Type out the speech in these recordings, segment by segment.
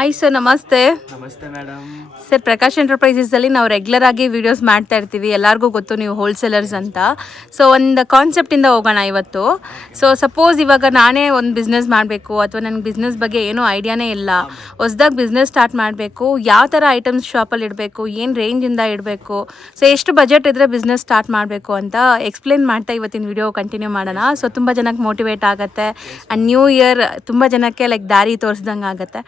Hi sir, ನಮಸ್ತೆ. ನಮಸ್ತೆ madam. Sir, Prakash ಎಂಟರ್ಪ್ರೈಸಸಲ್ಲಿ ನಾವು ರೆಗ್ಯುಲರ್ ಆಗಿ ವಿಡಿಯೋಸ್ ಮಾಡ್ತಾ ಇರ್ತೀವಿ. ಎಲ್ಲರಿಗೂ ಗೊತ್ತು ನೀವು ಹೋಲ್ಸೇಲರ್ಸ್ ಅಂತ. ಸೊ ಒಂದು ಕಾನ್ಸೆಪ್ಟಿಂದ ಹೋಗೋಣ ಇವತ್ತು. ಸೊ ಸಪೋಸ್ ಇವಾಗ ನಾನೇ ಒಂದು ಬಿಸ್ನೆಸ್ ಮಾಡಬೇಕು ಅಥವಾ ನನಗೆ ಬಿಸ್ನೆಸ್ ಬಗ್ಗೆ ಏನೂ ಐಡಿಯಾನೇ ಇಲ್ಲ, ಹೊಸ್ದಾಗಿ ಬಿಸ್ನೆಸ್ ಸ್ಟಾರ್ಟ್ ಮಾಡಬೇಕು, ಯಾವ ಥರ ಐಟಮ್ಸ್ ಶಾಪಲ್ಲಿ ಇಡಬೇಕು, ಏನು ರೇಂಜಿಂದ ಇಡಬೇಕು, ಸೊ ಎಷ್ಟು ಬಜೆಟ್ ಇದ್ದರೆ ಬಿಸ್ನೆಸ್ ಸ್ಟಾರ್ಟ್ ಮಾಡಬೇಕು ಅಂತ ಎಕ್ಸ್ಪ್ಲೇನ್ ಮಾಡ್ತಾ ಇವತ್ತಿನ ವಿಡಿಯೋ ಕಂಟಿನ್ಯೂ ಮಾಡೋಣ. ಸೊ ತುಂಬ ಜನಕ್ಕೆ ಮೋಟಿವೇಟ್ ಆಗುತ್ತೆ ಆ್ಯಂಡ್ ನ್ಯೂ ಇಯರ್ ತುಂಬ ಜನಕ್ಕೆ ಲೈಕ್ ದಾರಿ ತೋರಿಸ್ದಂಗೆ ಆಗುತ್ತೆ.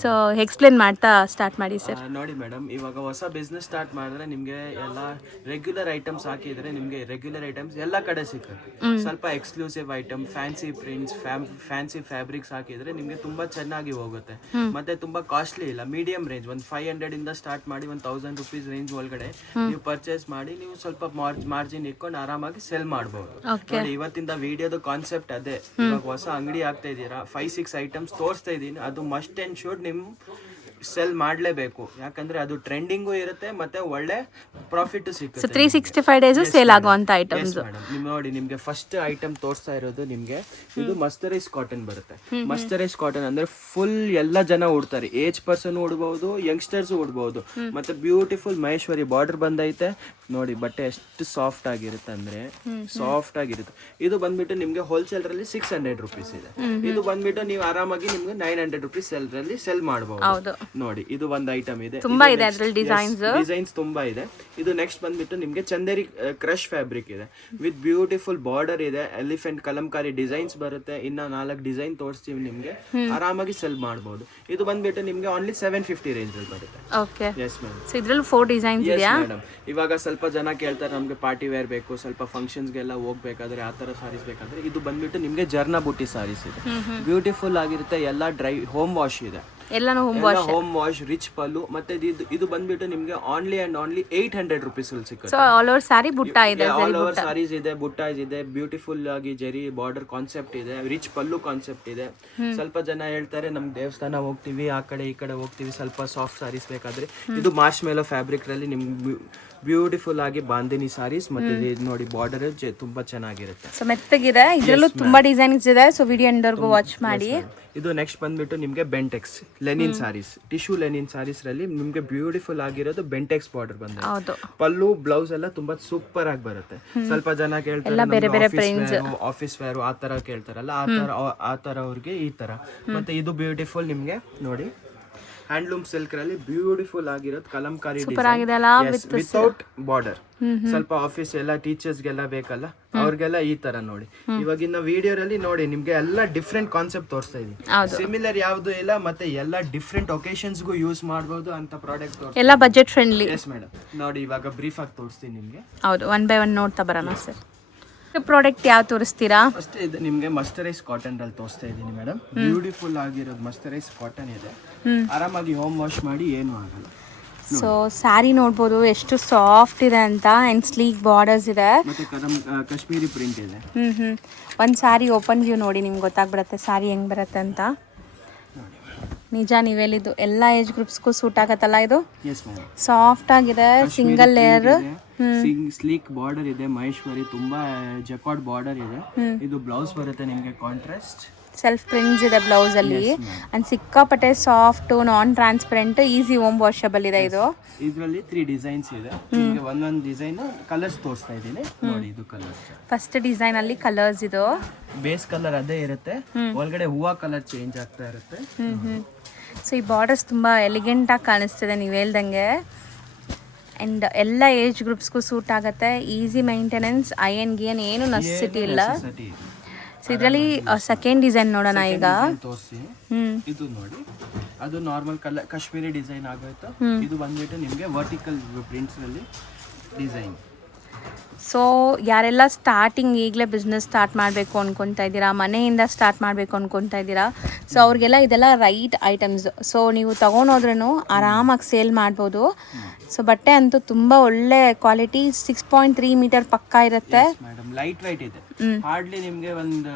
ಸೊ ಎಕ್ಸ್ಪ್ಲೇನ್ ಮಾಡ್ತಾ ಸ್ಟಾರ್ಟ್ ಮಾಡಿ ಸರ್. ನೋಡಿ ಮೇಡಮ್, ಇವಾಗ ಹೊಸ ಬಿಸ್ನೆಸ್ ಸ್ಟಾರ್ಟ್ ಮಾಡಿದ್ರೆ ನಿಮಗೆ ಎಲ್ಲ ರೆಗ್ಯುಲರ್ ಐಟಮ್ಸ್ ಹಾಕಿದ್ರೆ ನಿಮಗೆ ರೆಗ್ಯುಲರ್ ಐಟಮ್ಸ್ ಎಲ್ಲ ಕಡೆ ಸಿಗುತ್ತೆ. ಸ್ವಲ್ಪ exclusive item, fancy prints, fancy fabrics ಹಾಕಿದ್ರೆ ನಿಮಗೆ ತುಂಬಾ ಚೆನ್ನಾಗಿ ಹೋಗುತ್ತೆ. ಮತ್ತೆ ತುಂಬಾ ಕಾಸ್ಟ್ಲಿ ಇಲ್ಲ, ಮೀಡಿಯಂ ರೇಂಜ್, ಒಂದು 500 ಇಂದ ಸ್ಟಾರ್ಟ್ ಮಾಡಿ 1000 ರೂಪೀಸ್ ರೇಂಜ್ ಒಳಗಡೆ ನೀವು ಪರ್ಚೇಸ್ ಮಾಡಿ ನೀವು ಸ್ವಲ್ಪ ಮಾರ್ಜಿನ್ ಇಟ್ಕೊಂಡು ಆರಾಮಾಗಿ ಸೆಲ್ ಮಾಡಬಹುದು. ನೋಡಿ, ಇವತ್ತಿಂದ ವಿಡಿಯೋದ ಕಾನ್ಸೆಪ್ಟ್ ಅದೇ. ಇವಾಗ ಹೊಸ ಅಂಗಡಿ ಆಗ್ತಾ ಇದ್ದೀರಾ, 5-6 ಐಟಮ್ಸ್ ತೋರಿಸ್ತಾ ಇದ್ದೀನಿ. ಅದು ಮಸ್ಟ್ ಅಂಡ್ ಶುಡ್ ನಿಮ್ ಸೆಲ್ ಮಾಡಲೇಬೇಕು, ಯಾಕಂದ್ರೆ ಅದು ಟ್ರೆಂಡಿಂಗು ಇರುತ್ತೆ ಮತ್ತೆ ಒಳ್ಳೆ ಪ್ರಾಫಿಟ್ ಸಿಗುತ್ತೆ. 365 ಡೇಸ್ ಸೇಲ್ ಆಗುವಂತ ಐಟಮ್ಸ್. ನಿಮ್ ನೋಡಿ, ನಿಮ್ಗೆ ಫಸ್ಟ್ ಐಟಮ್ ತೋರಿಸ್ತಾ ಇರೋದು ನಿಮ್ಗೆ ಇದು ಮಸ್ಟರೈಸ್ ಕಾಟನ್ ಬರುತ್ತೆ. ಮಸ್ಟರೈಸ್ ಕಾಟನ್ ಅಂದ್ರೆ ಫುಲ್ ಎಲ್ಲ ಜನ ಉಡ್ತಾರೆ, ಏಜ್ ಪರ್ಸನ್ ಉಡ್ಬಹುದು, ಯಂಗ್ಸ್ಟರ್ಸ್ ಉಡ್ಬಹುದು. ಮತ್ತೆ ಬ್ಯೂಟಿಫುಲ್ ಮಹೇಶ್ವರಿ ಬಾರ್ಡರ್ ಬಂದೈತೆ ನೋಡಿ. ಬಟ್ಟೆ ಎಷ್ಟು ಸಾಫ್ಟ್ ಆಗಿರುತ್ತೆ ಅಂದ್ರೆ ಸಾಫ್ಟ್ ಆಗಿರುತ್ತೆ. ಇದು ಬಂದ್ಬಿಟ್ಟು ನಿಮ್ಗೆ ಹೋಲ್ಸೇಲ್ ರಲ್ಲಿ 600 ರೂಪೀಸ್ ಇದೆ. ಇದು ಬಂದ್ಬಿಟ್ಟು ನೀವು ಆರಾಮಾಗಿ ನಿಮ್ಗೆ 900 ರೂಪೀಸ್ ಸೆಲ್ ಮಾಡಬಹುದು. ನೋಡಿ, ಇದು ಒಂದು ಐಟಮ್ ಇದೆ, ತುಂಬಾ ಇದೆ ಅದರಲ್ಲಿ ಡಿಸೈನ್ಸ್ ತುಂಬಾ ಇದೆ. ಇದು ನೆಕ್ಸ್ಟ್ ಬಂದ್ಬಿಟ್ಟು ನಿಮ್ಗೆ ಚಂದೇರಿ ಕ್ರಶ್ ಫ್ಯಾಬ್ರಿಕ್ ಇದೆ ವಿತ್ ಬ್ಯೂಟಿಫುಲ್ ಬಾರ್ಡರ್ ಇದೆ, ಎಲಿಫೆಂಟ್ ಕಲಂಕಾರಿ ಡಿಸೈನ್ಸ್ ಬರುತ್ತೆ. ಇನ್ನ 4 ಡಿಸೈನ್ ತೋರಿಸ್ತೀವಿ ನಿಮ್ಗೆ, ಆರಾಮಾಗಿ ಸೆಲ್ ಮಾಡಬಹುದು. ಇದು ಬಂದ್ಬಿಟ್ಟು ನಿಮ್ಗೆ ಓನ್ಲಿ 750 ರೇಂಜ್ ಅಲ್ಲಿ ಬರುತ್ತೆ. Okay, yes madam. ಸೊ ಇದರಲ್ಲಿ 4 ಡಿಸೈನ್ಸ್ ಇದೆಯಾ ಮೇಡಮ್? ಇವಾಗ ಸ್ವಲ್ಪ ಜನ ಕೇಳ್ತಾರೆ ನಮ್ಗೆ ಪಾರ್ಟಿ ವೇರ್ ಬೇಕು, ಸ್ವಲ್ಪ ಫಂಕ್ಷನ್ಸ್ಗೆಲ್ಲ ಹೋಗ್ಬೇಕಾದ್ರೆ ಆ ತರ ಸಾರೀಸ್ ಬೇಕಾದ್ರೆ ಇದು ಬಂದ್ಬಿಟ್ಟು ನಿಮ್ಗೆ ಜರ್ನಾ ಬುಟ್ಟಿ ಸಾರೀಸ್ ಇದೆ. ಬ್ಯೂಟಿಫುಲ್ ಆಗಿರುತ್ತೆ, ಎಲ್ಲ ಡ್ರೈ ಹೋಮ್ ವಾಶ್ ಇದೆ, ಎಲ್ಲಾನು ಹೋಮ್ ವಾಶ್, ರಿಚ್ ಪಲ್ಲು. ಮತ್ತೆ ಇದು ಬಂದ್ಬಿಟ್ಟು ನಿಮ್ಗೆ ಓನ್ಲಿ 800 ರೂಪೀಸ್ ಅಲ್ಲಿ ಸಿಗುತ್ತೆ. ಸೊ ಆಲ್ ಓವರ್ ಸಾರಿ ಬುಟ್ಟ ಇದೆ, ಆಲ್ ಓವರ್ ಸಾರೀಸ್ ಇದೆ, ಬುಟ್ಟಾಸ್ ಇದೆ, ಬ್ಯೂಟಿಫುಲ್ ಆಗಿ ಜರಿ ಬಾರ್ಡರ್ ಕಾನ್ಸೆಪ್ಟ್ ಇದೆ, ರಿಚ್ ಪಲ್ಲು ಕಾನ್ಸೆಪ್ಟ್ ಇದೆ. ಸ್ವಲ್ಪ ಜನ ಹೇಳ್ತಾರೆ ನಮ್ ದೇವಸ್ಥಾನ ಹೋಗ್ತೀವಿ, ಆ ಕಡೆ ಈ ಕಡೆ ಹೋಗ್ತೀವಿ, ಸ್ವಲ್ಪ ಸಾಫ್ಟ್ ಸಾರೀಸ್ ಬೇಕಾದ್ರೆ ಇದು ಮಾರ್ಶ್ ಮೇಲೋ ಫ್ಯಾಬ್ರಿಕ್ ರಲ್ಲಿ ನಿಮ್ಗೆ ಬ್ಯೂಟಿಫುಲ್ ಆಗಿ ಬಾಂದಿನಿ ಸಾರೀಸ್. ಮತ್ತೆ ನೋಡಿ, ಬಾರ್ಡರ್ ತುಂಬಾ ಚೆನ್ನಾಗಿರುತ್ತೆ, ಸೊ ಮೆತ್ತಗಿದೆ. ಇದರಲ್ಲೂ ತುಂಬಾ ಡಿಸೈನ್ಸ್ ಇದೆ, ಸೊ ವಿಡಿಯೋ ಎಂಡರ್ಗೂ ವಾಚ್ ಮಾಡಿ. ಇದು ನೆಕ್ಸ್ಟ್ ಬಂದ್ಬಿಟ್ಟು ನಿಮ್ಗೆ Bentex linen saris, tissue linen saris ರಲ್ಲಿ ನಿಮ್ಗೆ ಬ್ಯೂಟಿಫುಲ್ ಆಗಿರೋದು ಬೆಂಟೆಕ್ಸ್ ಬಾರ್ಡರ್ ಬಂದಿದೆ. ಪಲ್ಲು ಬ್ಲೌಸ್ ಎಲ್ಲ ತುಂಬಾ ಸೂಪರ್ ಆಗಿ ಬರುತ್ತೆ. ಸ್ವಲ್ಪ ಜನ ಕೇಳ್ತಾರೆ ಆಫೀಸ್ ವೇರ್ ಆ ತರ ಕೇಳ್ತಾರಲ್ಲ, ಆ ತರ ಅವ್ರಿಗೆ ಈ ತರ. ಮತ್ತೆ ಇದು ಬ್ಯೂಟಿಫುಲ್ ನಿಮ್ಗೆ ನೋಡಿ, ಹ್ಯಾಂಡ್ಲೂಮ್ ಸಿಲ್ಕ್ ರಲ್ಲಿ ಬ್ಯೂಟಿಫುಲ್ ಆಗಿರೋದು ಕಲಂಕಾರಿ ವಿತೌಟ್ ಬಾರ್ಡರ್. ಸ್ವಲ್ಪ ಆಫೀಸ್ ಎಲ್ಲ ಟೀಚರ್ಸ್ ಗೆಲ್ಲ ಬೇಕಲ್ಲ, ಅವ್ರಿಗೆಲ್ಲ ಈ ತರ ನೋಡಿ. ಇವಾಗಿನ ವಿಡಿಯೋರಲ್ಲಿ ನೋಡಿ ನಿಮ್ಗೆ ಎಲ್ಲ ಡಿಫ್ರೆಂಟ್ ಕಾನ್ಸೆಪ್ಟ್ ತೋರಿಸ್ತಾ ಇದೀನಿ. ಸಿಮಿಲರ್ ಯಾವ್ದು ಇಲ್ಲ, ಮತ್ತೆ ಎಲ್ಲ ಡಿಫ್ರೆಂಟ್ ಒಕೇಶನ್ಸ್ ಗೂ ಯೂಸ್ ಮಾಡಬಹುದು ಅಂತ ಪ್ರಾಡಕ್ಟ್, ಎಲ್ಲ ಬಜೆಟ್ ಫ್ರೆಂಡ್ಲಿ. Yes madam. ನೋಡಿ, ಇವಾಗ ಬ್ರೀಫ್ ಆಗಿ ತೋರಿಸ್ತೀನಿ ನಿಮ್ಗೆ. ಹೌದು, 1 by 1 ನೋಡ್ತಾ ಬರೋಣ ಸರ್. ಪ್ರಾಡಕ್ಟ್ ಯಾವ ತೋರಿಸ್ತೀರಾ? ಫಸ್ಟ್ ಇದು ನಿಮ್ಗೆ ಮಸ್ಟರೈಸ್ ಕಾಟನ್ ಅಲ್ಲಿ ತೋರಿಸ್ತಾ ಇದ್ದೀನಿ ಮೇಡಮ್. ಬ್ಯೂಟಿಫುಲ್ ಆಗಿರೋದು ಮಸ್ಟರೈಸ್ ಕಾಟನ್ ಇದೆ, ಆರಾಮಾಗಿ ಹೋಮ್ ವಾಶ್ ಮಾಡಿ ಏನು ಆಗಲ್ಲ. ಸೊ ಸ್ಯಾರಿ ನೋಡ್ಬೋದು ಎಷ್ಟು ಸಾಫ್ಟ್ ಇದೆ ಅಂತ, ಅಂಡ್ ಸ್ಲೀಕ್ ಬಾರ್ಡರ್ಸ್ ಇದೆ, ಮತ್ತೆ ಕಾಶ್ಮೀರಿ ಪ್ರಿಂಟ್ ಇದೆ. ಒಂದು ಸ್ಯಾರಿ ಓಪನ್ ವ್ಯೂ ನೋಡಿ, ನಿಮ್ಗೆ ಗೊತ್ತಾಗ್ಬಿಡುತ್ತೆ ಸ್ಯಾರಿ ಹೆಂಗ್ ಬರುತ್ತೆ ಅಂತ. ನಿಜ, ನೀವು ಹೇಳಿದ್ದು ಎಲ್ಲ ಏಜ್ ಗ್ರೂಪ್ಸ್ಗೂ ಸೂಟ್ ಆಗತ್ತಲ್ಲ ಇದು. ಸಾಫ್ಟ್ ಆಗಿದೆ, ಸಿಂಗಲ್ ಲೇಯರ್, ಸ್ಲೀಕ್ ಬಾರ್ಡರ್ ಇದೆ, ಮಹೇಶ್ವರಿ ತುಂಬಾ ಜಕಾರ್ಡ್ ಬಾರ್ಡರ್ ಇದೆ. ಇದು ಬ್ಲೌಸ್ ಬರುತ್ತೆ ನಿಮ್ಗೆ ಕಾಂಟ್ರಾಸ್ಟ್, ಸೆಲ್ಫ್ ಪ್ರಿಂಟ್ಸ್ ಇದೆ ಬ್ಲೌಸ್ ಅಲ್ಲಿ, ಅಂಡ್ ಸಿಕ್ಕಾಪಟ್ಟೆ ಸಾಫ್ಟ್, ನಾನ್ ಟ್ರಾನ್ಸ್ಪರೆಂಟ್, ಈಸಿ ಹೋಮ್ ವಾಷಬಲ್ ಇದೆ. ಇದು ಇದರಲ್ಲಿ 3 ಡಿಸೈನ್ಸ್ ಇದೆ, ನಿಮಗೆ ಒಂದೊಂದು ಡಿಸೈನ್ ಕಲರ್ಸ್ ತೋರಿಸ್ತಾ ಇದ್ದೀನಿ ನೋಡಿ. ಇದು ಕಲರ್ಸ್, ಫಸ್ಟ್ ಡಿಸೈನ್ ಅಲ್ಲಿ ಕಲರ್ಸ್, ಇದು ಬೇಸ್ ಕಲರ್ ಅದೇ ಇರುತ್ತೆ, ಒಳಗಡೆ ಹೂವಾ ಕಲರ್ ಚೇಂಜ್ ಆಗ್ತಾ ಇರುತ್ತೆ. ಸೊ ಈ ಬಾರ್ಡರ್ಸ್ ತುಂಬಾ ಎಲಿಗೆಂಟ್ ಆಗಿ ಕಾಣಿಸ್ತಿದೆ ನೀವು ಹೇಳ್ದಂಗೆ, ಅಂಡ್ ಎಲ್ಲ ಏಜ್ ಗ್ರೂಪ್ಸ್ಗೂ ಸೂಟ್ ಆಗುತ್ತೆ. ಈಸಿ ಮೈಂಟೆನೆನ್ಸ್, ಐಎನ್ ಗಿಯನ್ ಏನು ನೆಸೆಸಿಟಿ ಇಲ್ಲ. ಸೊ ಇದರಲ್ಲಿ ಸೆಕೆಂಡ್ ಡಿಸೈನ್ ನೋಡೋಣ ಈಗ. ಇದು ನೋಡಿ, ಅದು ನಾರ್ಮಲ್ ಕಲರ್ ಕಾಶ್ಮೀರಿ ಡಿಸೈನ್ ಆಗೋಯ್ತು. ಇದು ಬಂದ್ಬಿಟ್ಟು ನಿಮಗೆ ವರ್ಟಿಕಲ್ ಪ್ರಿಂಟ್ಸ್ ನಲ್ಲಿ ಡಿಸೈನ್. ಸೊ ಯಾರೆಲ್ಲ ಸ್ಟಾರ್ಟಿಂಗ್ ಈಗಲೇ ಬಿಸ್ನೆಸ್ ಸ್ಟಾರ್ಟ್ ಮಾಡಬೇಕು ಅನ್ಕೊತಾ ಇದ್ದೀರಾ, ಮನೆಯಿಂದ ಸ್ಟಾರ್ಟ್ ಮಾಡಬೇಕು ಅನ್ಕೊತಾ ಇದ್ದೀರಾ, ಸೊ ಅವ್ರಿಗೆಲ್ಲ ಇದೆಲ್ಲ ರೈಟ್ ಐಟಮ್ಸ್. ಸೊ ನೀವು ತೊಗೊಂಡೋದ್ರೂ ಆರಾಮಾಗಿ ಸೇಲ್ ಮಾಡ್ಬೋದು. ಸೊ ಬಟ್ಟೆ ಅಂತೂ ತುಂಬ ಒಳ್ಳೆ ಕ್ವಾಲಿಟಿ, 6.3 ಮೀಟರ್ ಪಕ್ಕ ಇರುತ್ತೆ. ಲೈಟ್ ವೈಟ್ ಇದೆ, ಹಾರ್ಡ್ಲಿ ನಿಮಗೆ ಒಂದು